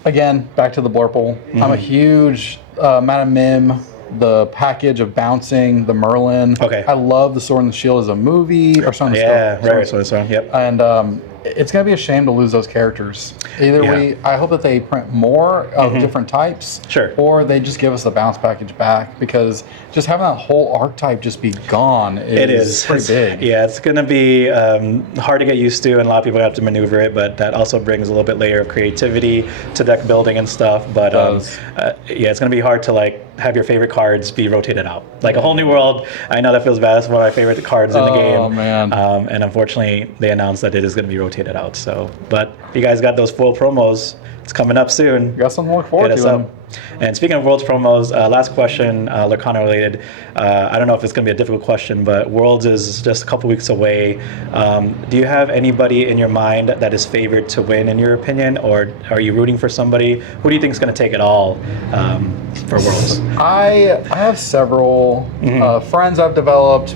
again, back to the Blurple. I'm a huge Madam Mim, the package of bouncing, the Merlin. Okay. I love the Sword and the Shield as a movie, or something. Right. Yep. And it's going to be a shame to lose those characters. Either I hope that they print more of different types, or they just give us the bounce package back, because just having that whole archetype just be gone is pretty big. Yeah, it's going to be hard to get used to, and a lot of people have to maneuver it, but that also brings a little bit layer of creativity to deck building and stuff. But it's going to be hard to like have your favorite cards be rotated out. Like a whole new world. I know that feels bad. It's one of my favorite cards in the game. Oh, man. And unfortunately, they announced that it is going to be rotated out. So, but if you guys got those full promos, it's coming up soon. You got something to look forward Hit us to. up. And speaking of Worlds promos, last question, Lorcana related. I don't know if it's going to be a difficult question, but Worlds is just a couple weeks away. Do you have anybody in your mind that is favored to win, in your opinion, or are you rooting for somebody? Who do you think is going to take it all for Worlds? I have several friends I've developed,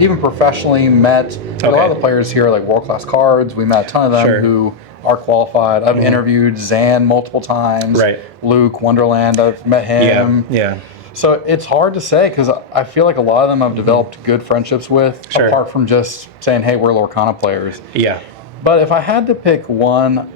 even professionally met. A lot of the players here are like WorldClassCards. We met a ton of them who are qualified. I've interviewed Zan multiple times. Right. Luke, Wonderland, I've met him. Yeah. So it's hard to say, because I feel like a lot of them I've developed good friendships with, apart from just saying, hey, we're Lorcana players. Yeah. But if I had to pick one,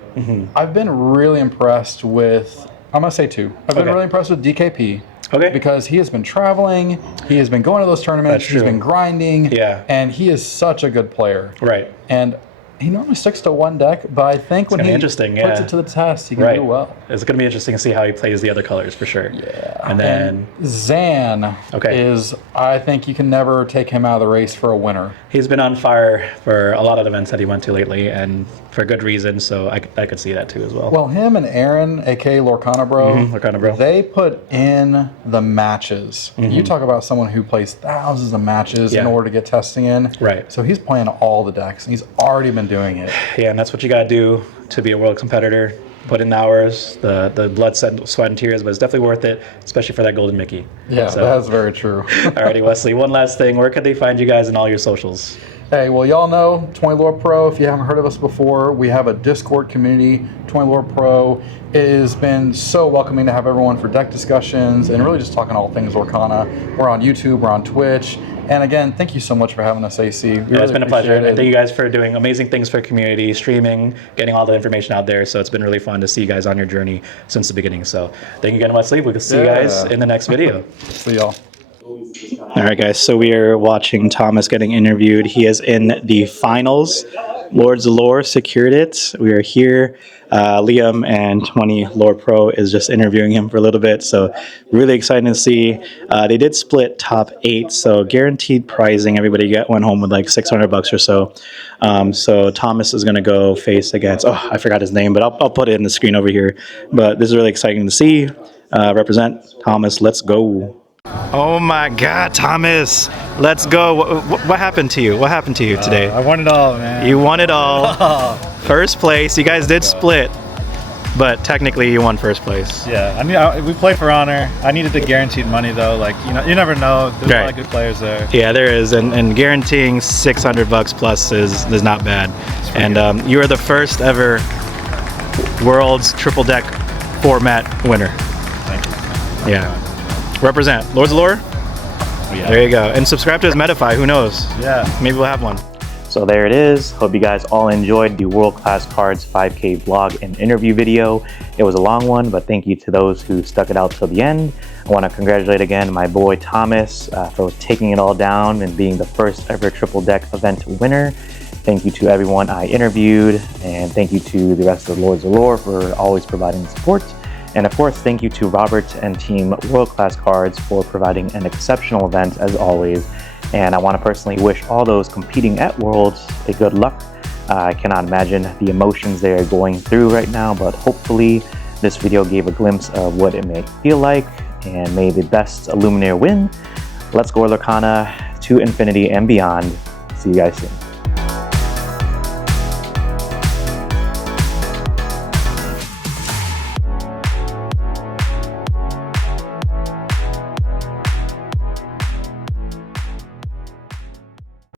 I've been really impressed with, I'm going to say two. I've been really impressed with DKP. Okay. Because he has been traveling, he has been going to those tournaments, he's been grinding, and he is such a good player. Right. And he normally sticks to one deck, but I think when he puts it to the test, he can do well. It's going to be interesting to see how he plays the other colors for sure. Yeah. And then Zan is, I think you can never take him out of the race for a winner. He's been on fire for a lot of events that he went to lately, and for good reason, so I could see that too as well. Well, him and Aaron, aka Lorcana Bro, they put in the matches. You talk about someone who plays thousands of matches in order to get testing in. Right. So he's playing all the decks, and he's already been doing it. Yeah, and that's what you got to do to be a world competitor. Put in the hours, the blood, sweat, and tears, but it's definitely worth it, especially for that golden Mickey. Yeah, so. That's very true. Alrighty, Wesley, one last thing. Where could they find you guys in all your socials? Hey, well, y'all know 20 Lore Pro. If you haven't heard of us before, we have a Discord community, 20 Lore Pro. It has been so welcoming to have everyone for deck discussions and really just talking all things Lorcana. We're on YouTube, we're on Twitch. And again, thank you so much for having us, AC. It's been a pleasure. And thank you guys for doing amazing things for the community, streaming, getting all the information out there. So it's been really fun to see you guys on your journey since the beginning. So thank you again, Wesley. We'll see you guys in the next video. See y'all. All right, guys. So we are watching Thomas getting interviewed. He is in the finals. Lords of Lore secured it. We are here. Liam and 20 Lore Pro is just interviewing him for a little bit. So really exciting to see. They did split top 8, so guaranteed pricing. Everybody went home with like $600 or so. So Thomas is going to go face against, I forgot his name, but I'll put it in the screen over here. But this is really exciting to see. Represent Thomas. Let's go. Oh my God, Thomas! Let's go. What happened to you? What happened to you today? I won it all, man. You won it all. First place. You guys did split, but technically you won first place. Yeah, I mean, we played for honor. I needed the guaranteed money though. Like you never know. There's a lot of good players there. Yeah, there is, and guaranteeing $600 plus is not bad. And you are the first ever World's Triple Deck Format winner. Thank you. Yeah. Represent Lords of Lore. Yeah. There you go. And subscribe to his Metafy. Who knows? Yeah. Maybe we'll have one. So there it is. Hope you guys all enjoyed the World Class Cards 5K vlog and interview video. It was a long one, but thank you to those who stuck it out till the end. I want to congratulate again my boy Thomas for taking it all down and being the first ever Triple Deck event winner. Thank you to everyone I interviewed, and thank you to the rest of the Lords of Lore for always providing support. And of course, thank you to Robert and team World Class Cards for providing an exceptional event as always. And I want to personally wish all those competing at Worlds a good luck. I cannot imagine the emotions they are going through right now, but hopefully this video gave a glimpse of what it may feel like, and may the best Illuminator win. Let's go Lorcana to infinity and beyond. See you guys soon.